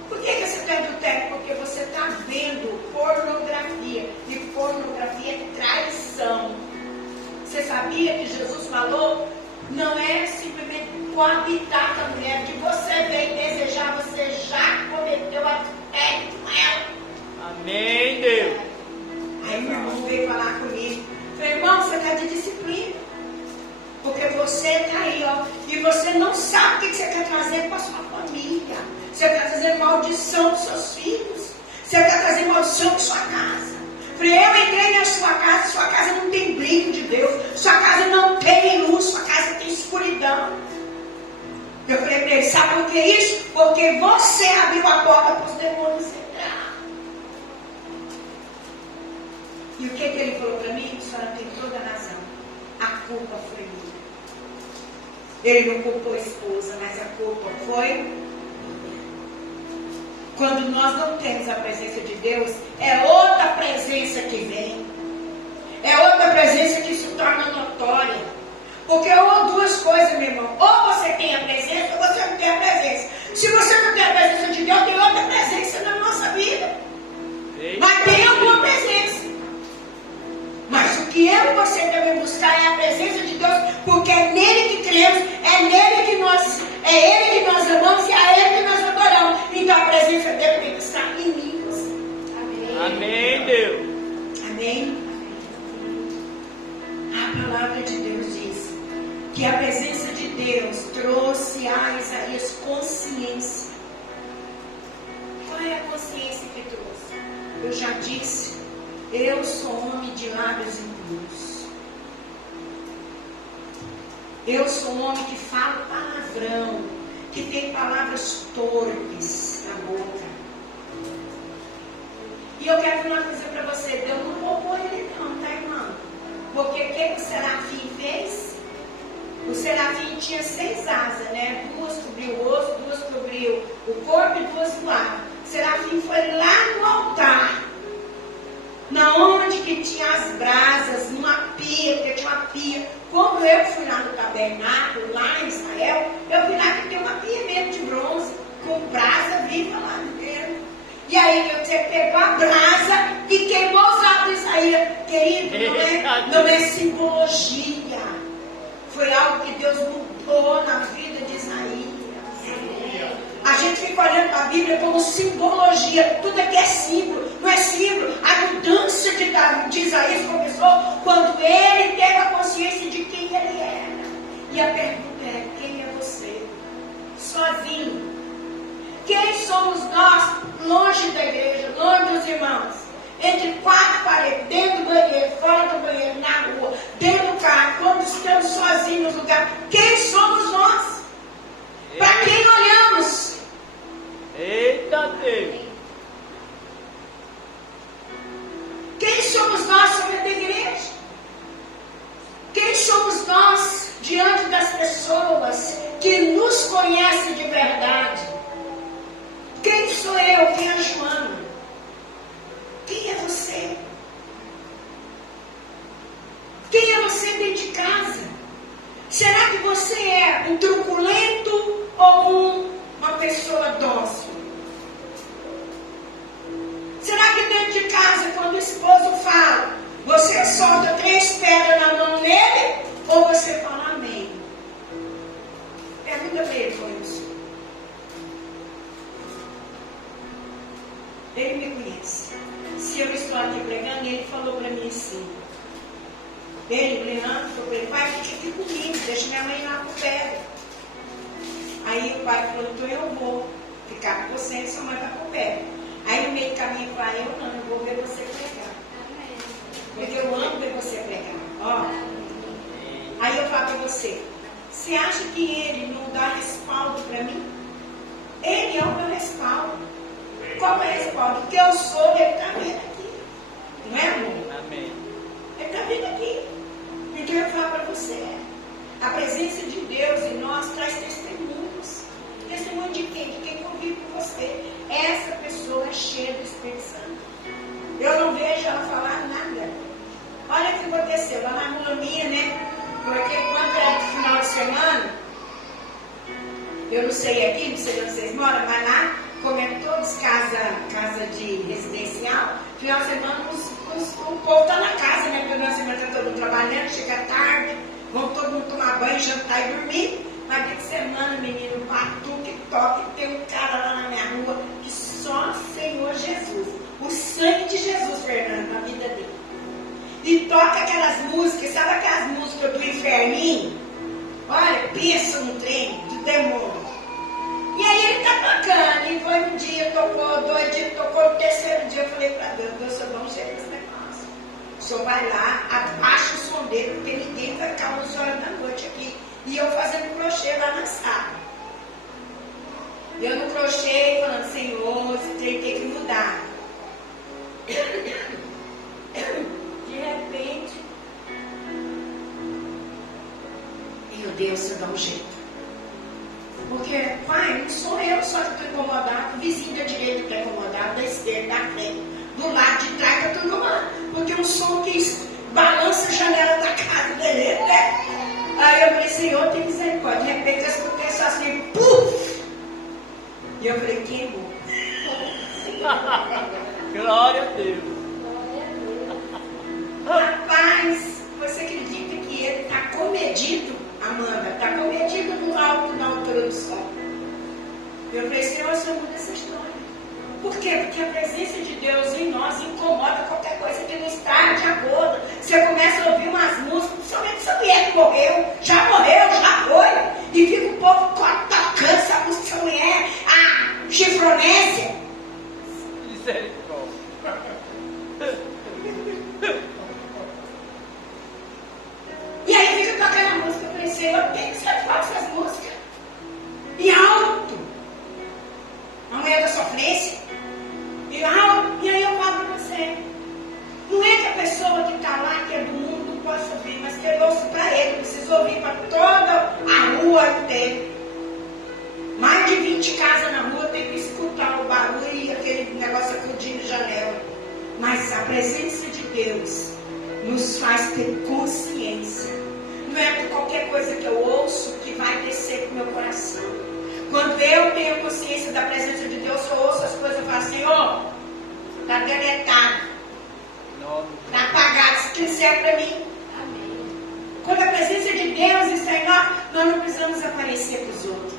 Por que você está em adultério? Porque você está vendo pornografia. E pornografia é traição. Você sabia que Jesus falou? Não é simplesmente coabitar com a mulher, que você vem desejar, você já cometeu adultério com ela. Amém, Deus. Aí meu irmão veio falar comigo. Falei: irmão, você está de disciplina. Porque você está aí, ó, e você não sabe o que você está trazendo para a sua família. Você está trazendo maldição para os seus filhos. Você está trazendo maldição para a sua casa. Falei: eu entrei na sua casa não tem brilho de Deus. Sua casa não tem luz, sua casa tem escuridão. Eu falei para ele: sabe por que isso? Porque você abriu a porta para os demônios entrar. E o que ele falou para mim? A senhora tem toda a razão. A culpa foi minha. Ele não culpou a esposa, mas a culpa foi minha. Quando nós não temos a presença de Deus, é outra presença que vem. É outra presença que se torna notória. Porque ou duas coisas, meu irmão: ou você tem a presença, ou você não tem a presença. Se você não tem a presença de Deus, tem outra presença na nossa vida. Mas tem alguma presença. Mas o que eu e você devemos buscar é a presença de Deus, porque é nele que cremos, é ele que nós amamos e é ele que nós adoramos. Então a presença dele tem que estar em mim e você. Amém. Amém, Deus. Amém. A palavra de Deus diz que a presença de Deus trouxe a Isaías consciência. Qual é a consciência que trouxe? Eu já disse: eu sou homem de lábios impuros. Eu sou um homem que fala palavrão, que tem palavras torpes na boca. E eu quero falar uma coisa para você: Deus não roubou ele não, tá, irmão? Porque o que o serafim fez? O serafim tinha 6 asas, né? 2 cobriu o rosto, 2 cobriu o corpo e 2 voavam. O serafim foi lá no altar, na onde que tinha as brasas, numa pia, porque tinha uma pia. Como eu fui lá no tabernáculo, lá em Israel, eu vi lá que tem uma pia mesmo de bronze, com brasa viva lá dentro. E aí você pegou a brasa e queimou os altos de Isaías. Querido, não é simbologia. Foi algo que Deus mudou na vida de Isaías. A gente fica olhando para a Bíblia como simbologia. Tudo aqui é símbolo, não é símbolo. A mudança de Isaías começou quando ele teve a consciência de quem ele era. E a pergunta é: quem é você? Sozinho. Quem somos nós, longe da igreja, longe dos irmãos? Entre 4 paredes, dentro do banheiro, fora do banheiro, na rua, dentro do carro, quando estamos sozinhos no lugar. Quem somos nós? Para quem olhamos? Eita Deus. Quem somos nós sobre a igreja? Quem somos nós diante das pessoas que nos conhecem de verdade? Quem sou eu? Quem é a Joana? Quem é você? Quem é você dentro de casa? Será que você é um truculento ou uma pessoa dócil? Será que dentro de casa, quando o esposo fala, você solta 3 pedras na mão dele ou você fala amém? Pergunta para ele, foi isso. Ele me conhece. Se eu estou aqui pregando, ele falou para mim assim: Ele, o Leandro, falou para ele, pai, fica aqui comigo, deixa minha mãe ir lá pro pé. Aí o pai falou, então eu vou ficar com você e sua mãe vai pro pé. Aí no meio do caminho eu falei, eu não, eu vou ver você pregar. Porque eu amo ver você pregar. Ó. Aí eu falo para você, você acha que ele não dá respaldo para mim? Ele é o meu respaldo. Qual é o respaldo? O que eu sou, ele está vendo aqui. Não é, amor? Amém. Ele está vendo aqui. Então eu falo para você, a presença de Deus em nós traz testemunhos. Testemunho de quem? De quem convive com você. Essa pessoa é cheia do Espírito Santo. Eu não vejo ela falar nada. Olha o que aconteceu lá na rua minha, né? Porque quando é no final de semana, eu não sei aqui, não sei onde vocês moram, mas lá, como é todos casa de residencial, final de semana o povo está na casa, né? Porque na semana está todo mundo trabalhando, chega tarde, vão todo mundo tomar banho, jantar e dormir. Mas dia de semana, menino, batuque, toque, tem um cara lá na minha rua que só o Senhor Jesus, o sangue de Jesus, Fernando, na vida dele. E toca aquelas músicas, sabe aquelas músicas do inferninho? Olha, pensa no trem do demônio. E aí ele tá tocando, e foi um dia, tocou, 2 dias, tocou, no terceiro dia eu falei para Deus, Deus, eu não chego nesse negócio. O senhor vai lá, abaixa o som dele, porque ninguém vai ficar 11 horas da noite aqui. E eu fazendo crochê lá na sala. Eu no crochê, falando, Senhor, esse trem tem que mudar. De repente, meu Deus, você dá um jeito. Porque, pai, não sou eu só que estou incomodado, o vizinho da direita está incomodado, da esquerda, da frente, do lado de trás, está tudo lá. Porque um som que balança a janela da casa dele, né? Aí eu falei, Senhor, tem misericórdia. De repente eu escutei só assim, puf! E eu falei, queimou. Glória a Deus. Rapaz, você acredita que ele está comedido, Amanda? Está comedido no alto, na altura do sol. Eu falei, Senhor, o Senhor muda essa história. Por quê? Porque a presença de Deus em nós incomoda qualquer coisa que nos traga de acordo. Você começa a ouvir umas músicas, principalmente se a mulher que morreu, já foi. E fica o povo tocando essa música, essa mulher, a chifronésia. Misericórdia. E aí fica tocando a música, eu falei, Senhor, por que você faz essas músicas? E alto. A mulher da sofrência. E aí eu falo para você. Não é que a pessoa que está lá, que é do mundo, não possa ouvir, mas que eu ouço para ele, precisa ouvir para toda a rua inteira. Mais de 20 casas na rua tem que escutar o barulho e aquele negócio acudindo janela. Mas a presença de Deus nos faz ter consciência. Não é por qualquer coisa que eu ouço que vai descer para o meu coração. Quando eu tenho consciência da presença de Deus, eu ouço as coisas e falo, Senhor, está deletado, está apagado, isso que não serve para mim. Amém. Quando a presença de Deus está em nós, nós não precisamos aparecer para os outros.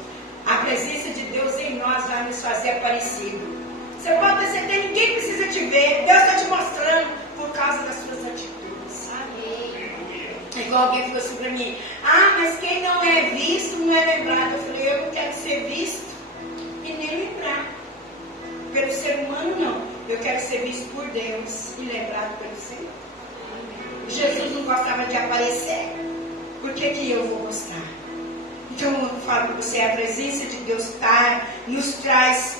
A presença de Deus em nós vai nos fazer aparecido. Você pode ter certeza, ninguém precisa te ver, Deus está te mostrando por causa das suas atitudes. Amém. Igual alguém falou assim para mim, mas quem não é visto não é lembrado. Eu falei, eu não quero ser visto e nem lembrar. Pelo ser humano não. Eu quero ser visto por Deus e lembrado pelo Senhor. Jesus não gostava de aparecer. Por que eu vou gostar? Então eu falo para você, a presença de Deus nos traz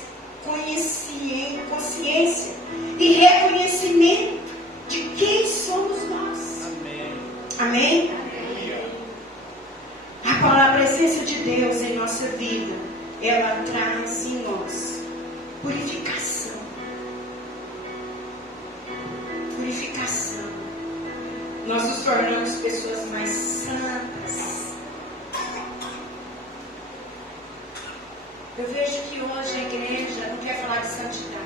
consciência e reconhecimento de quem somos nós. Amém? A presença de Deus em nossa vida, ela traz em nós purificação. Purificação. Nós nos tornamos pessoas mais santas. Eu vejo que hoje a igreja não quer falar de santidade.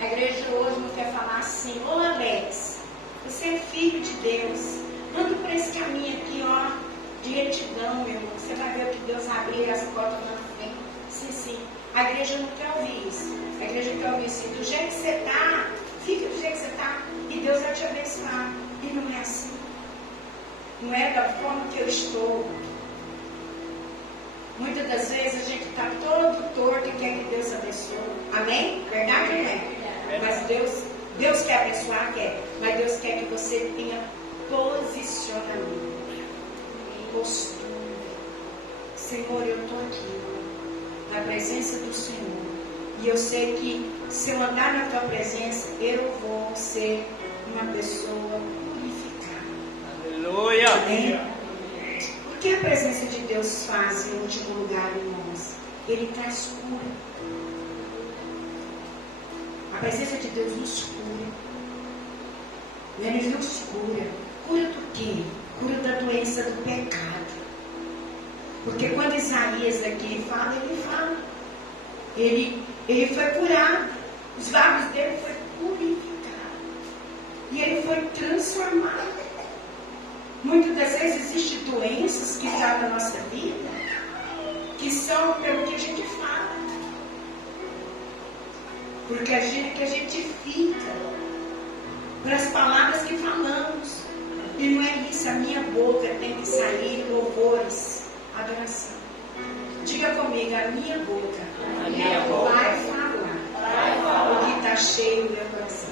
A igreja hoje não quer falar assim, ô Alex, você é filho de Deus, anda por esse caminho aqui, ó, de retidão, meu irmão. Você vai ver o que Deus abrir as portas na frente. Sim, sim. A igreja não quer ouvir isso. A igreja quer ouvir assim, do jeito que você está, fica do jeito que você está, e Deus vai te abençoar. abençoar. E não é assim. Não é da forma que eu estou. Muitas das vezes a gente está todo torto e quer que Deus abençoe. Amém? Verdade ou não é? Mas Deus quer abençoar, quer. Mas Deus quer que você tenha posicionamento. Postura. Senhor, eu estou aqui, na presença do Senhor. E eu sei que se eu andar na tua presença, eu vou ser uma pessoa purificada. Aleluia. Amém? O que a presença de Deus faz em último lugar em nós? Ele traz cura. A presença de Deus nos cura. Ele nos cura. Cura do quê? Cura da doença do pecado. Porque quando Isaías aqui fala, ele foi curado. Os lábios dele foram purificados. E ele foi transformado. Muitas das vezes existem doenças que estão na nossa vida, que são pelo que a gente fala. Porque a gente fica pelas palavras que falamos. E não é isso, a minha boca tem que sair louvores, adoração. Diga comigo, a minha boca vai falar o que está cheio no meu coração.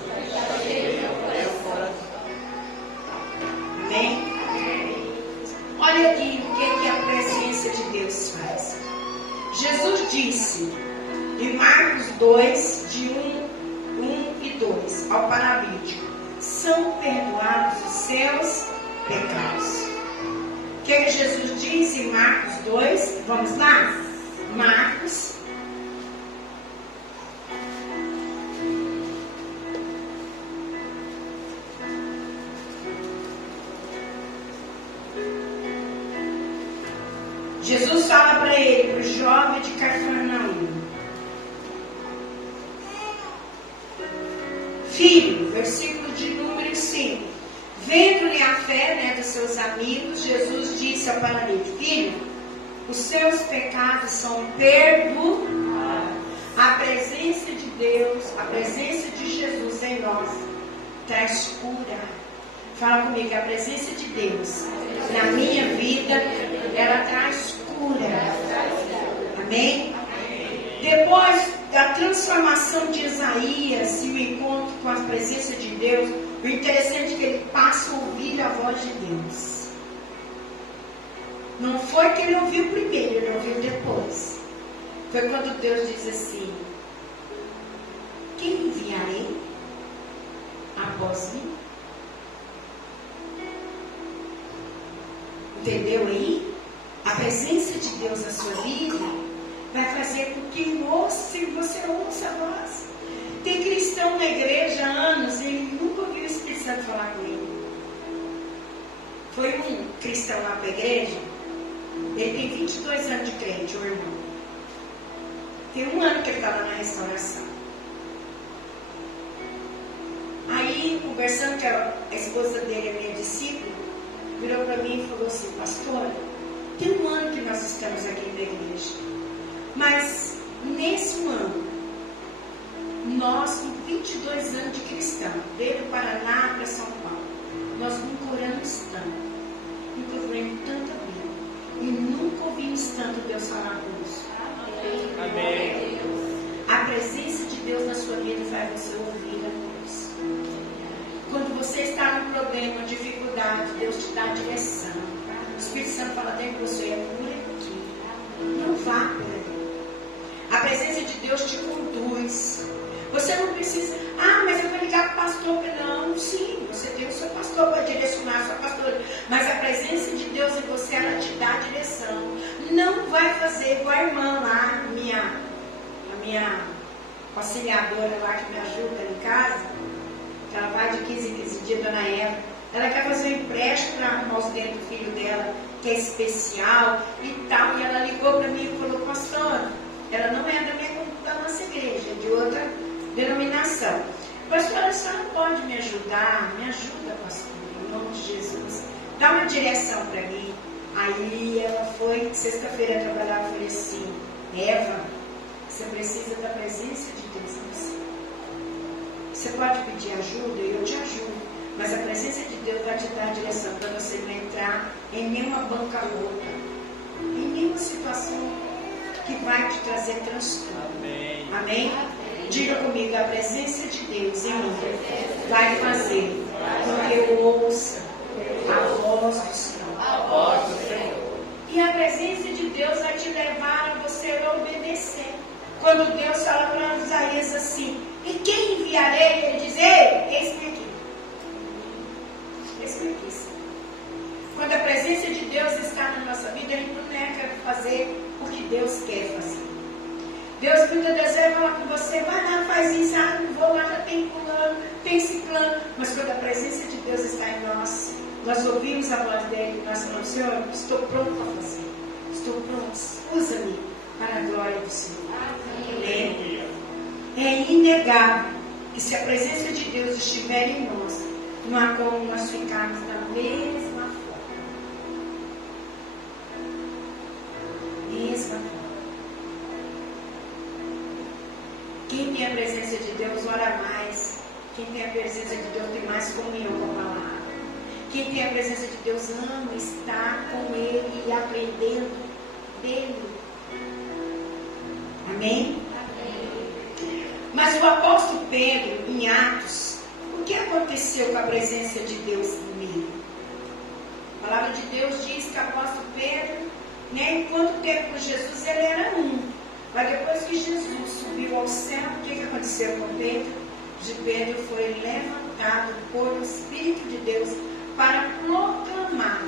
Amém? Olha aqui o que a presença de Deus faz. Jesus disse em Marcos 2, de 1 e 2, ao paralítico: são perdoados os seus pecados. O que Jesus diz em Marcos 2? Vamos lá? Marcos. Jesus fala para ele, para o jovem de Cafarnaum: filho, versículo de número 5. Vendo-lhe a fé dos seus amigos, Jesus disse ao paralítico: filho, os seus pecados são perdoados. A presença de Deus, a presença de Jesus em nós traz cura. Fala comigo, a presença de Deus na minha vida, ela traz cura. Amém? Depois da transformação de Isaías e o encontro com a presença de Deus, o interessante é que ele passa a ouvir a voz de Deus. Não foi que ele ouviu primeiro, ele ouviu depois. Foi quando Deus diz assim: quem enviarei após mim? Entendeu aí? A presença de Deus na sua vida vai fazer com que você ouça a voz. Tem cristão na igreja há anos e ele nunca ouviu o Espírito Santo falar com ele. Foi um cristão lá para a igreja, ele tem 22 anos de crente, o irmão. Tem 1 ano que ele está lá na restauração. Aí, conversando com a esposa dele, a minha discípula, virou para mim e falou assim: pastora, tem 1 ano que nós estamos aqui na igreja, mas nesse 1 ano, nós com 22 anos de cristão, desde o Paraná para São Paulo, nós nunca oramos tanto, nunca ouvimos tanta Bíblia, e nunca ouvimos tanto Deus falar conosco. Amém. A presença de Deus na sua vida faz você ouvir a voz. Quando você está num problema, dificuldade, Deus te dá a direção. O Espírito Santo fala dentro de você: é por aqui, não vá por aí. A presença de Deus te conduz. Você não precisa, mas eu vou ligar para o pastor. Não, sim, você tem o seu pastor para direcionar a sua pastora. Mas a presença de Deus em você, ela te dá a direção. Não vai fazer igual a irmã lá, a minha auxiliadora lá que me ajuda em casa, que ela vai de 15 em 15 dias, dona Eva. Ela quer fazer um empréstimo para arrumar os dentes do filho dela, que é especial e tal. E ela ligou para mim e falou: pastora, ela não é da nossa igreja, é de outra denominação. Pastora, a senhora pode me ajudar? Me ajuda, pastor, em nome de Jesus. Dá uma direção para mim. Aí ela foi, sexta-feira, trabalhar e falei assim: Eva, você precisa da presença de Deus em você. Você pode pedir ajuda e eu te ajudo. Mas a presença dar a direção para você não entrar em nenhuma bancarrota, em nenhuma situação que vai te trazer transtorno. Amém. Amém? Diga comigo, a presença de Deus em mim vai fazer com que eu ouça a voz do Senhor. A voz do Senhor. E a presença de Deus vai te levar a você obedecer. Quando Deus fala para Isaías assim, e quem enviarei? Ele diz, ei, eis-me aqui. Eis-me aqui, Senhor. Quando a presença de Deus está na nossa vida, a gente não nega fazer o que Deus quer fazer. Deus muitas das vezes fala com você, vai lá, faz isso, não vou lá, já tem plano, tem esse plano. Mas quando a presença de Deus está em nós, nós ouvimos a voz dele, nós falamos, Senhor, estou pronto para fazer. Estou pronto, usa-me para a glória do Senhor. Amém. É inegável que se a presença de Deus estiver em nós, não há como nós ficarmos da mesma forma. Mesma forma. Quem tem a presença de Deus ora mais. Quem tem a presença de Deus tem mais comunhão com a palavra. Quem tem a presença de Deus ama estar com Ele e aprendendo dele. Amém? Mas o apóstolo Pedro, em Atos, o que aconteceu com a presença de Deus nele? A palavra de Deus diz que o apóstolo Pedro, enquanto teve com Jesus, ele era um. Mas depois que Jesus subiu ao céu, o que aconteceu com Pedro? Pedro foi levantado por o Espírito de Deus para proclamar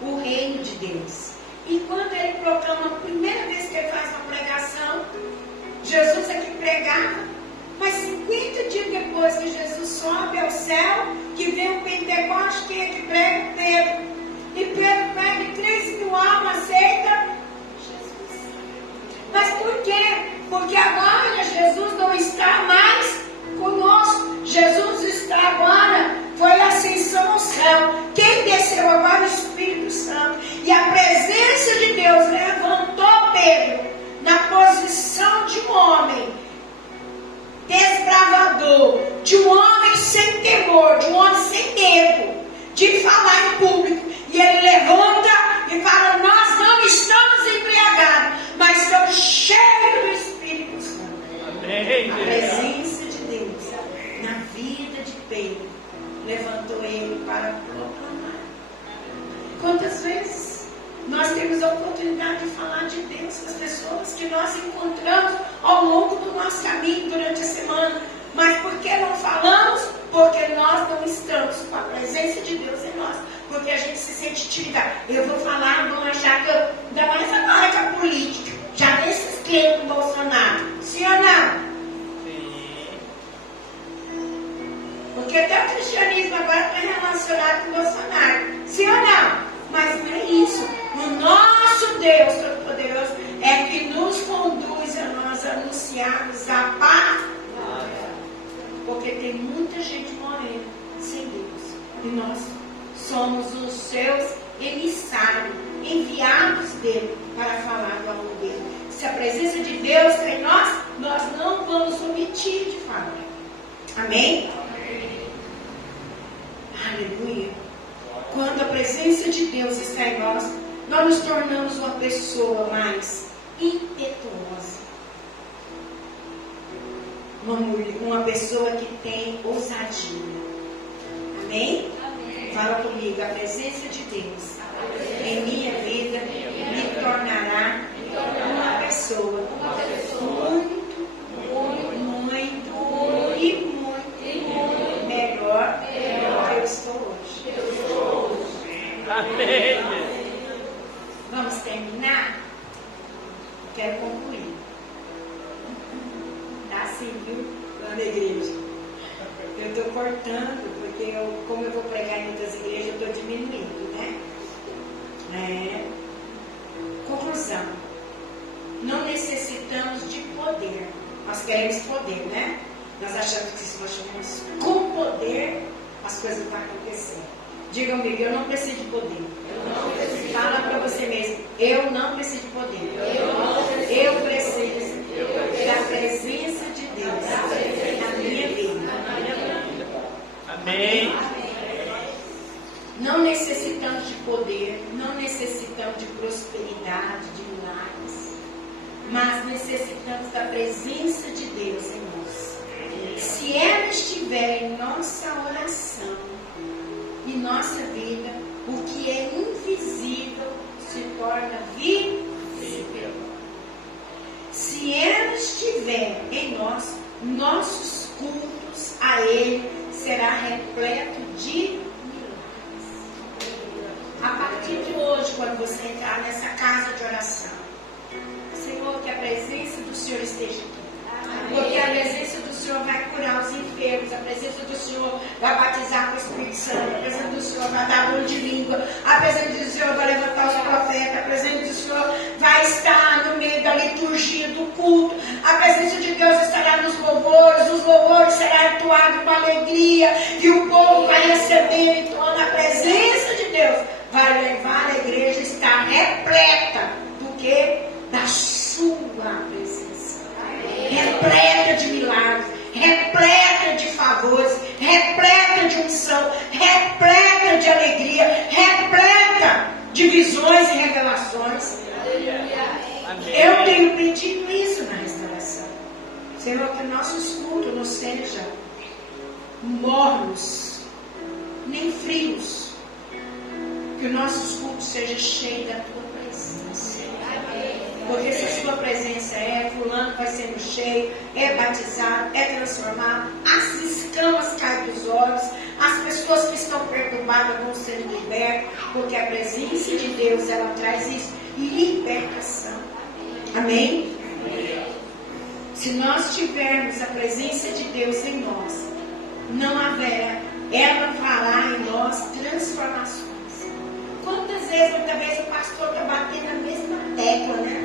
o reino de Deus. E quando ele proclama, a primeira vez que ele faz uma pregação, Jesus aqui pregava, mas 50 dias depois que Jesus sobe ao céu, que vem o Pentecoste, quem é que prega? Pedro. E Pedro prega e 3.000 almas aceita Jesus. Mas por quê? Porque agora Jesus não está mais conosco. Jesus está agora, foi a ascensão ao céu. Quem desceu agora? O Espírito Santo. E a presença de Deus levantou Pedro na posição de um homem desbravador, de um homem sem temor, de um homem sem medo de falar em público. E ele levanta e fala, nós não estamos embriagados, mas estamos cheios do Espírito Santo. Amém. A presença de Deus na vida de Pedro levantou ele para proclamar. Quantas vezes nós temos a oportunidade de falar de Deus com as pessoas que nós encontramos ao longo do nosso caminho durante a semana, mas por que não falamos? Porque nós não estamos com a presença de Deus em nós, porque a gente se sente intimidado. Eu vou falar, vão achar que eu, ainda mais agora com a política, já nesses clientes do Bolsonaro, sim ou não? Porque até o cristianismo agora está relacionado com o Bolsonaro. Sim ou não? Mas não é isso. O nosso Deus Todo-Poderoso é que nos conduz a nós anunciarmos a paz. Porque tem muita gente morrendo sem Deus. E nós somos os seus emissários, enviados dele para falar do amor dele. Se a presença de Deus está em nós, nós não vamos omitir de falar. Amém? Aleluia. Quando a presença de Deus está em nós, nós nos tornamos uma pessoa mais impetuosa. Uma pessoa que tem ousadia. Amém? Amém? Fala comigo, a presença de Deus em minha vida me tornará uma pessoa muito melhor do que eu estou hoje. Amém. Vamos terminar? Quero concluir. Tá assim, viu? Lá na igreja. Eu estou cortando, porque como eu vou pregar em outras igrejas, eu estou diminuindo, né? Conclusão. Não necessitamos de poder. Nós queremos poder, né? Nós achamos que se nós tivermos com poder, as coisas vão acontecer. Diga comigo, eu não preciso de poder. Fala para você mesmo, eu não preciso de poder. Eu preciso da presença de Deus na minha vida. Amém. Não necessitamos de poder, não necessitamos de prosperidade, de milagres, mas necessitamos da presença de Deus em nós. Se ela estiver em nossa oração, em nossa vida, o que é invisível se torna visível. Se ela estiver em nós, nossos cultos a Ele será repleto de milagres. A partir de hoje, quando você entrar nessa casa de oração, Senhor, que a presença do Senhor esteja aqui. Porque a presença do Senhor vai curar os enfermos, a presença do Senhor vai batizar com o Espírito Santo, a presença do Senhor vai dar dom de língua, a presença do Senhor vai levantar os profetas, a presença do Senhor vai estar no meio da liturgia do culto, a presença de Deus estará nos louvores, os louvores serão entoados com alegria, e o povo vai receber, então a presença de Deus vai levar a igreja a estar repleta do que? Da sua presença. Repleta de milagres, repleta de favores, repleta de unção, repleta de alegria, repleta de visões e revelações. Eu tenho pedido isso na restauração. Senhor, que nossos cultos não sejam mornos, nem frios. Que os nossos cultos sejam cheios da tua presença. Porque se a sua presença fulano vai sendo cheio, é batizado, é transformado, as escamas caem dos olhos, as pessoas que estão perturbadas vão sendo libertas, porque a presença de Deus, ela traz isso, libertação. Amém? Se nós tivermos a presença de Deus em nós, não haverá, ela fará em nós transformações. Quantas vezes, muitas vezes, o pastor está batendo na mesma tecla, né?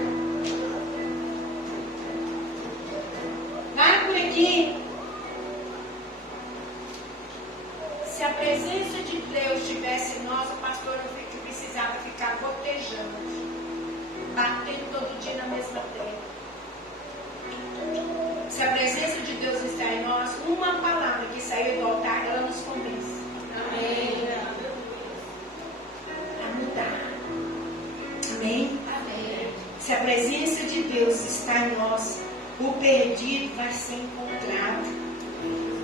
Vai por aqui. Se a presença de Deus estivesse em nós, o pastor não precisava ficar gotejando, batendo todo dia na mesma tecla. Se a presença de Deus está em nós, uma palavra que saiu do altar, ela nos convence. Amém. A mudar. Amém? Amém. Se a presença de Deus está em nós, o perdido vai ser encontrado,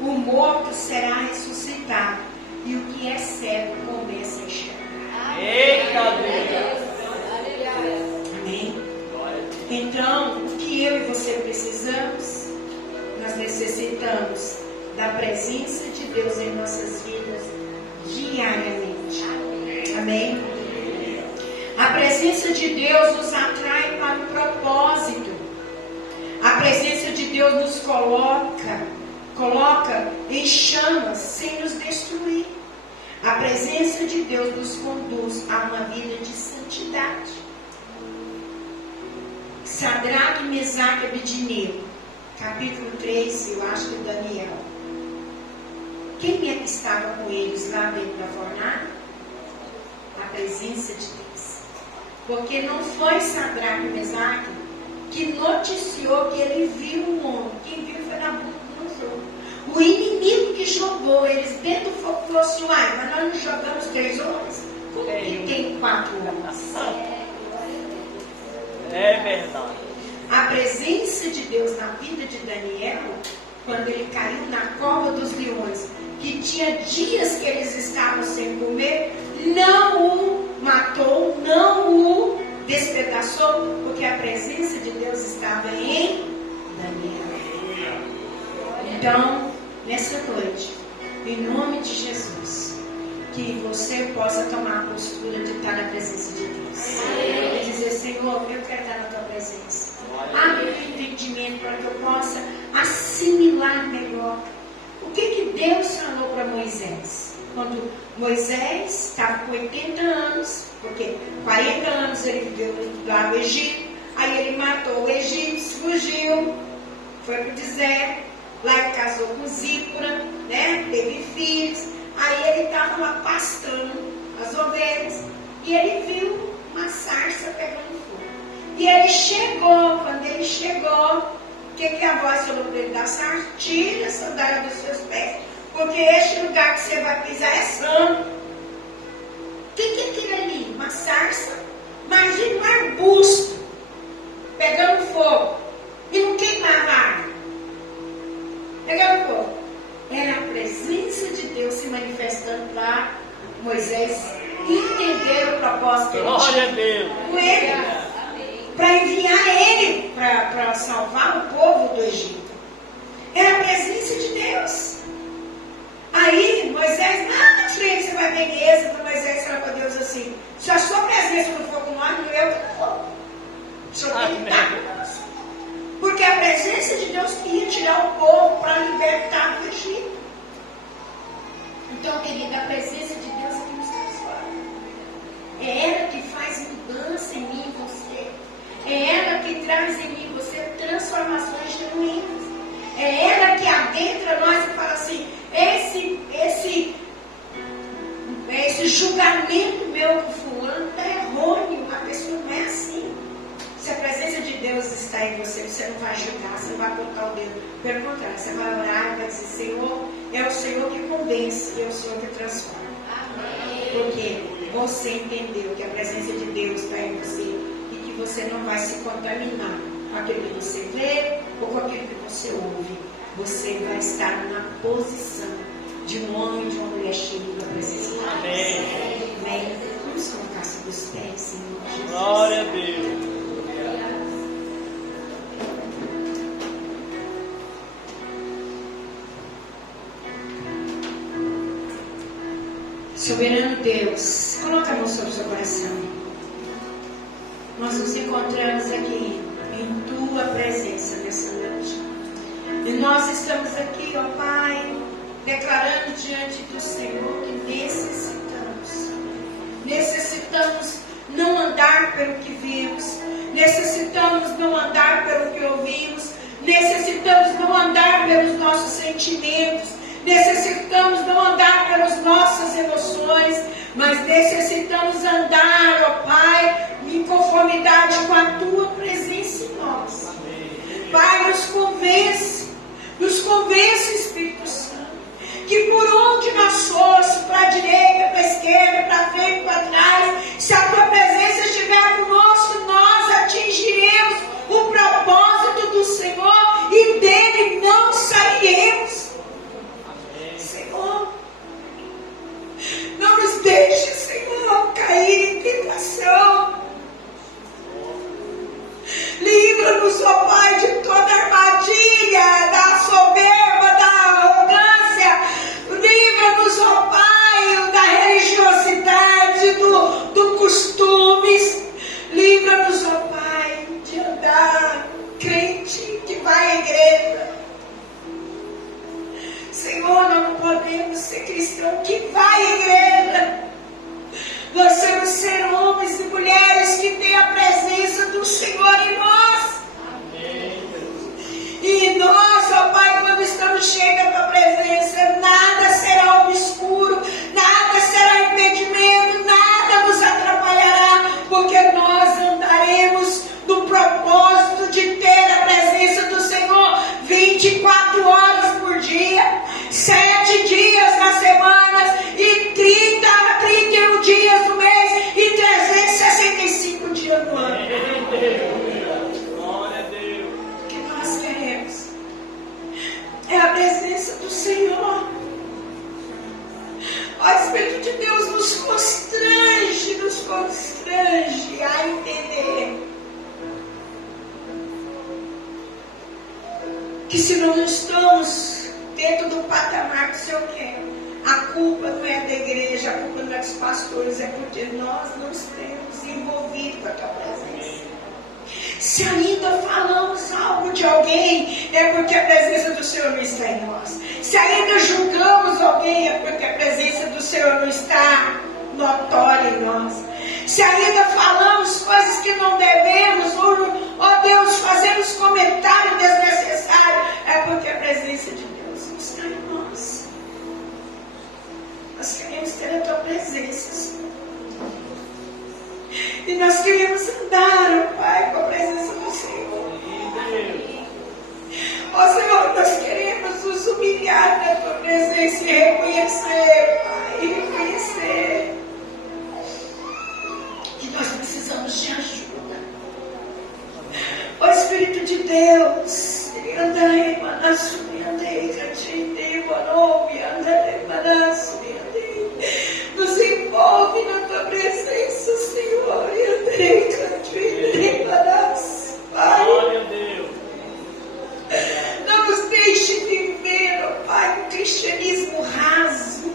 o morto será ressuscitado, e o que é cego começa a enxergar. Eita Deus! Amém? Então, o que eu e você precisamos? Nós necessitamos da presença de Deus em nossas vidas diariamente. Amém? A presença de Deus nos atrai para o propósito. A presença de Deus nos coloca em chamas sem nos destruir. A presença de Deus nos conduz a uma vida de santidade. Sadraque, Mesaque e Abednego, capítulo 3, eu acho que Daniel. Quem é que estava com eles lá dentro da fornalha? A presença de Deus. Porque não foi Sadraque e Mesaque que noticiou que ele viu um homem. Quem viu foi Nabucodonosor. O inimigo que jogou eles dentro do fogo falou assim: uai, mas nós não jogamos 3 homens? Como que tem 4 homens? É verdade. A presença de Deus na vida de Daniel, quando ele caiu na cova dos leões, que tinha dias que eles estavam sem comer, não o matou, não o despedaçou, porque a presença de Deus estava em Daniel. Então, nessa noite, em nome de Jesus, que você possa tomar a postura de estar na presença de Deus. E dizer: Senhor, eu quero estar na tua presença. Abre o meu entendimento para que eu possa assimilar melhor. O que Deus falou para Moisés? Quando Moisés estava com 80 anos, porque 40 anos ele viveu lá no Egito, aí ele matou o egípcio, fugiu, foi para o deserto, lá ele casou com Zípora, né? Teve filhos, aí ele estava lá pastando as ovelhas, e ele viu uma sarça pegando fogo. E ele chegou, quando ele chegou, o que a voz falou para ele da sarça? Tira a sandália dos seus pés, porque este lugar que você vai pisar é santo. que é aquilo ali? Uma sarça? Imagina um arbusto pegando fogo e não queimava a árvore. Pegando fogo. Era a presença de Deus se manifestando para Moisés entender o propósito que ele Glória a tinha Deus. com ele, para enviar ele para salvar o povo do Egito. Era a presença de Deus. Aí Moisés, lá na frente você vai ver em Êxodo, Moisés fala para Deus assim: se a sua presença não for com nós, não eu que for. O Senhor tem que estar conosco. Porque a presença de Deus ia tirar o povo para libertar do Egito. Então, querida, a presença de Deus é que nos transforma. É ela que faz mudança em mim e você. É ela que traz em mim e você transformações genuínas. É ela que adentra nós e fala assim: esse julgamento meu com fulano está errôneo. A pessoa não é assim. Se a presença de Deus está em você, você não vai julgar, você não vai apontar o dedo. Pelo contrário, você vai orar e vai dizer: Senhor, é o Senhor que convence e é o Senhor que transforma. Amém. Porque você entendeu que a presença de Deus está em você e que você não vai se contaminar com aquilo que você vê ou com aquilo que você ouve. Você vai estar na posição de um homem e de uma mulher cheio da presença de Deus. Amém. Amém. Vamos colocar sobre os pés, Senhor Jesus. Glória a Deus. Soberano Deus, coloca a mão sobre o seu coração. Nós nos encontramos aqui em Tua presença nessa noite. E nós estamos aqui, ó Pai, declarando diante do Senhor que necessitamos não andar pelo que vimos, necessitamos não andar pelo que ouvimos, necessitamos não andar pelos nossos sentimentos, necessitamos não andar pelas nossas emoções, mas necessitamos andar, ó Pai, em conformidade com a Tua presença em nós. Pai, nos convence, Espírito Santo, que por onde nós formos, para a direita, para a esquerda, para frente, para trás, se a Tua presença estiver conosco, nós atingiremos o propósito do Senhor e dele não sairemos. Senhor, não nos deixe, Senhor, cair em tentação. Livra-nos, ó Pai, de toda armadilha, da soberba, da arrogância. Livra-nos, ó Pai, da religiosidade, do costumes. Livra-nos, ó Pai, de andar crente que vai à igreja. Senhor, nós não podemos ser cristãos que vai à igreja. Nós temos que ser homens e mulheres que têm a presença do Senhor em nós. Amém. E nós, ó Pai, quando estamos cheios da Tua presença, nada será obscuro, nada será impedimento, nada nos atrapalhará, porque nós andaremos no propósito de ter a presença do Senhor 24 horas por dia, 7 dias na semana e 31 dias no mês e 365 dias no ano. Glória a Deus. O que nós queremos é a presença do Senhor. Ó Espírito de Deus, nos constrange a entender que se não estamos dentro do patamar que o Senhor quer, a culpa não é da igreja, a culpa não é dos pastores, é porque nós não estamos envolvidos com a Tua presença. Se ainda falamos algo de alguém, é porque a presença do Senhor não está em nós. Se ainda julgamos alguém, é porque a presença do Senhor não está notória em nós. Se ainda falamos coisas que não devemos, ó Deus, fazemos comentários desnecessários, é porque a presença de Deus não está em nós. Nós queremos ter a Tua presença, Senhor. E nós queremos andar, ó Pai, com a presença do Senhor. Ó Senhor, nós queremos nos humilhar na Tua presença e reconhecer, Pai, e reconhecer Deus. Nos envolve na tua presença, Senhor. Pai, Glória a Deus. não nos deixe viver, ó Pai, um cristianismo raso.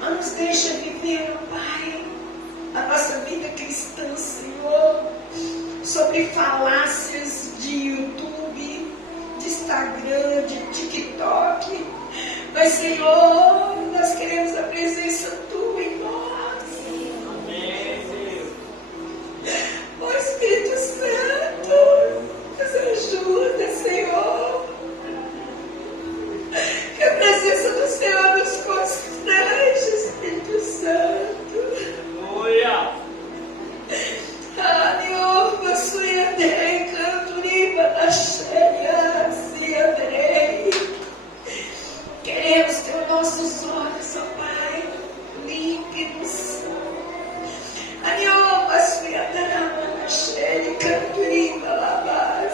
Não nos deixe viver, ó Pai, a nossa vida cristã, Senhor, sobre falácias de YouTube, de Instagram, de TikTok. Mas, Senhor, nós queremos a presença tua em nós. Amém, Deus. Ó Espírito Santo, nos ajuda, Senhor. Que a presença do Senhor nos constrange, Espírito Santo. Aleluia. Aleluia, suiandei, canturiba, na cheia, se aderei. Queremos ter nossos olhos, ó Pai, límpidos. Aleluia, suiandarama, na cheia, canturiba, labás.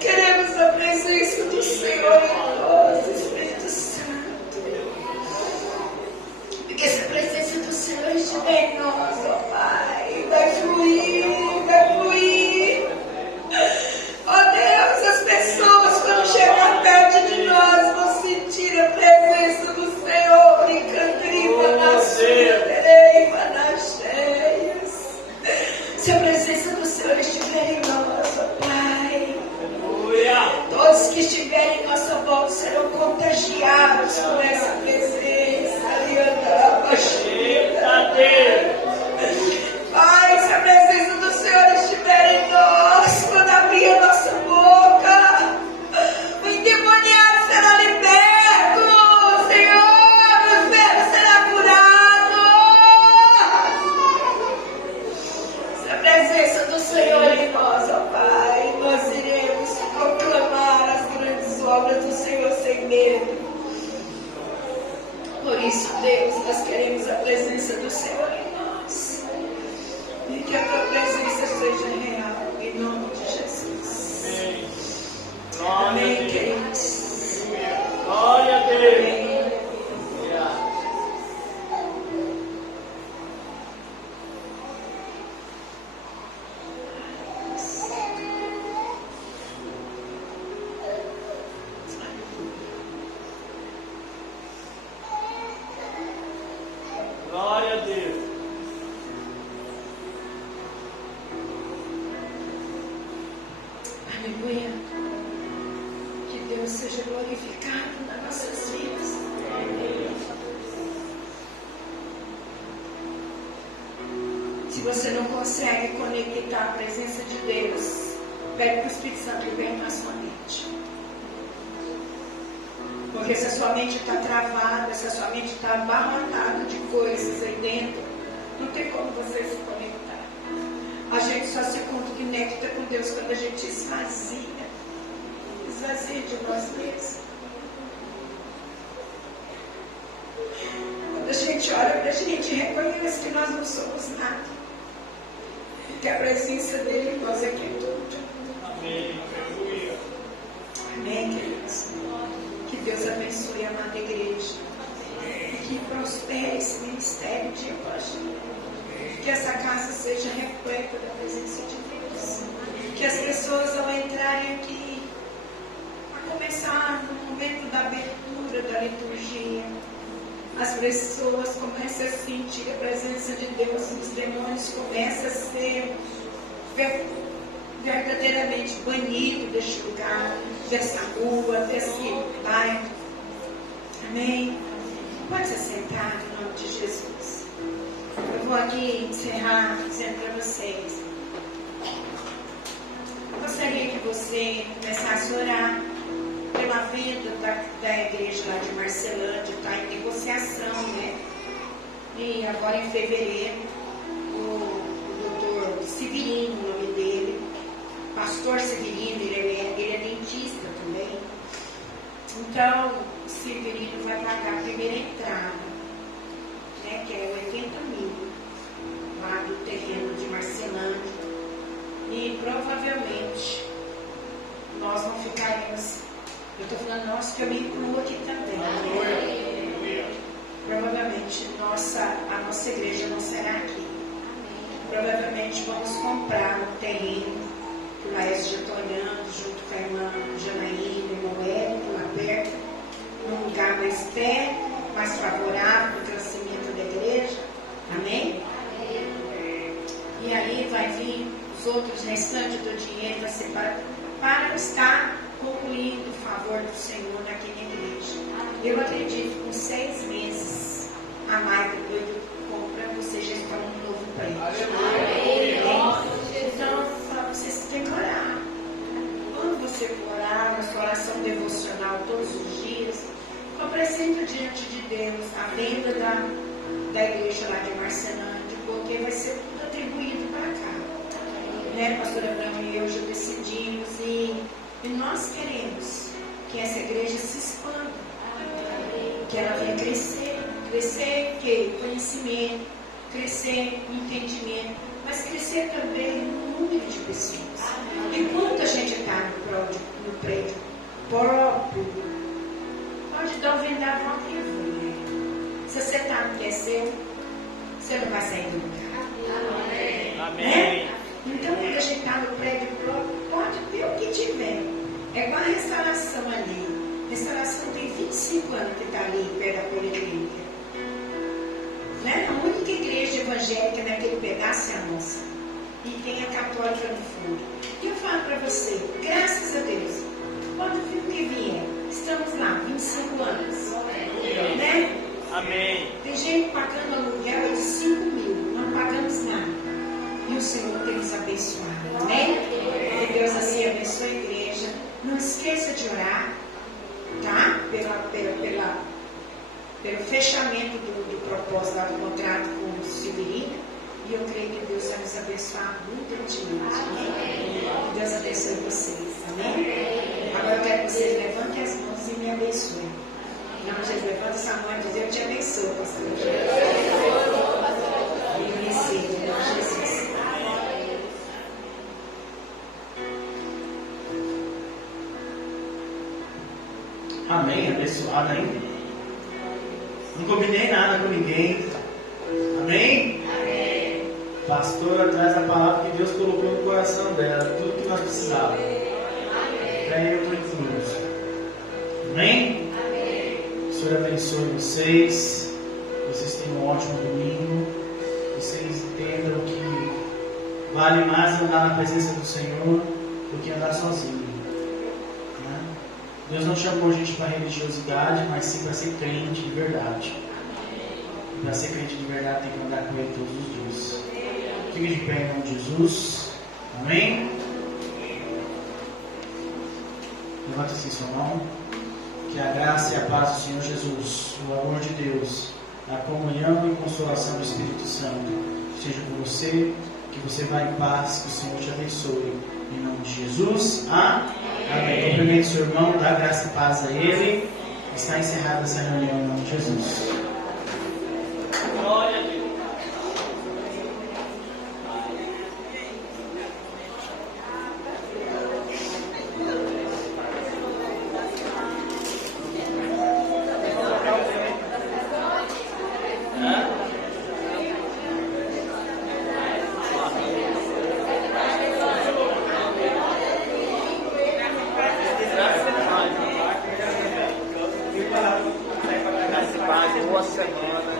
Queremos a presença do Senhor em nós, Espírito Santo. Porque se a presença do Senhor estiver em nós, ó Pai, vai fluir, vai fluir. Ó Deus, as pessoas quando chegar perto de nós vão sentir a presença do Senhor e cantriba nas cheias, nas cheias. Se a presença do Senhor estiver em nós, ó Pai, Aleluia. todos que estiverem em nossa volta serão contagiados por essa presença. Eita Deus. Pai, se a presença do Senhor estiver em nós, quando abrir a nossa boca, o endemoniado será liberto, Senhor, o enfermo será curado. Se a presença do Senhor em nós, ó Pai, nós iremos proclamar as grandes obras do Senhor sem medo. Por isso, Deus, nós queremos a presença do Senhor em nós. E que a tua presença seja real, em nome de Jesus. Amém. Glória a Amém, Deus. queridos. Glória a Deus. Amém. Glória a Deus. Aleluia. Que Deus seja glorificado nas nossas vidas. Se você não consegue conectar a presença de Deus, pede para o Espírito Santo vir na sua mente. Porque se a sua mente está travada, se a sua mente está abarrotada de coisas aí dentro, não tem como você se conectar. A gente só se conecta com Deus quando a gente esvazia de nós mesmos. Quando a gente olha para a gente, reconhece que nós não somos nada. Que a presença dele em nós é que é tudo. Amém. Aleluia. Amém, queridos? Que Deus abençoe a amada igreja. E que prospere esse ministério dia após dia. Que essa casa seja repleta da presença de Deus. Que as pessoas, ao entrarem aqui, a começar no momento da abertura da liturgia, as pessoas começam a sentir a presença de Deus, os demônios começam a ser verdadeiramente banidos deste lugar, dessa rua, desse bairro. Amém? Pode se sentar em nome de Jesus. Eu vou aqui encerrar dizendo para vocês. Eu gostaria que você começasse a orar pela venda da igreja lá de Marcelândia. Está em negociação, né? E agora em fevereiro, o doutor Severino, o nome dele, pastor Severino, ele é dentista também. Então, o Severino vai pagar a primeira entrada, né, que é 80 mil, lá do terreno de Marcelândia. E provavelmente nós não ficaremos. Eu estou falando nós, que eu me incluo aqui também. Provavelmente a nossa igreja não será aqui. Provavelmente vamos comprar um terreno, que o Laércio já está olhando, junto com a irmã Janaína, o irmão Hélio, lá perto, num lugar mais perto, mais favorável para o crescimento da igreja. Amém? E aí vai vir os outros restantes do dinheiro da separação para estar concluindo o favor do Senhor naquela igreja. Eu acredito que com 6 meses a mais depois de compra, você já está num novo prédio. Então, vocês têm que orar. Quando você for orar, na sua oração devocional todos os dias, apresenta diante de Deus a venda da igreja lá de Marcelândia, porque vai ser tudo atribuído para cá. Né, pastora Abraão e eu já decidimos e nós queremos que essa igreja se expanda, que ela venha crescer em conhecimento, crescer em entendimento, mas crescer também no número de pessoas. Enquanto a gente está no prédio próprio, pode dar um vendaval livre. Se você está no que é seu, você não vai sair do lugar. Amém. Né? Então, quando a gente está no prédio próprio, pode ter o que tiver. É igual a restauração ali. A restauração tem 25 anos que está ali, perto da policlínica. Né? A única igreja evangélica naquele pedaço é a nossa. E tem a católica no fundo. E eu falo para você, graças a Deus, pode vir o que vier. Estamos lá, 25 anos. Né? Amém. Tem gente pagando aluguel de 5 mil, não pagamos nada. E o Senhor tem nos abençoado. Amém? Que Deus assim abençoe a igreja. Não esqueça de orar, tá? Pelo fechamento do propósito lá do contrato com o Silveirinho. E eu creio que Deus vai nos abençoar muito grandemente. Amém? Que Deus abençoe vocês. Amém? Agora eu quero que vocês levantem as mãos e me abençoem. Não, Jesus, levanta essa mão e diz: eu te abençoo, pastor. Eu recebo, em nome de Jesus. Amém, abençoada, hein? Não combinei nada com ninguém. Amém? Amém. Pastora traz a palavra que Deus colocou no coração dela, tudo que nós precisávamos. Daí eu estou incluso. Amém? O Senhor abençoe vocês. Vocês tenham um ótimo domingo. Vocês entendam que vale mais andar na presença do Senhor do que andar sozinho. Deus não chamou a gente para religiosidade, mas sim para ser crente de verdade. Para ser crente de verdade tem que andar com Ele todos os dias. Fique de pé em nome de Jesus. Amém? Levanta assim sua mão. Que a graça e a paz do Senhor Jesus, o amor de Deus, a comunhão e consolação do Espírito Santo seja com você. Que você vá em paz, que o Senhor te abençoe. Em nome de Jesus. Amém. Cumprimente seu irmão, dá graça e paz a ele. Está encerrada essa reunião em nome de Jesus. Glória a Deus. Boa semana.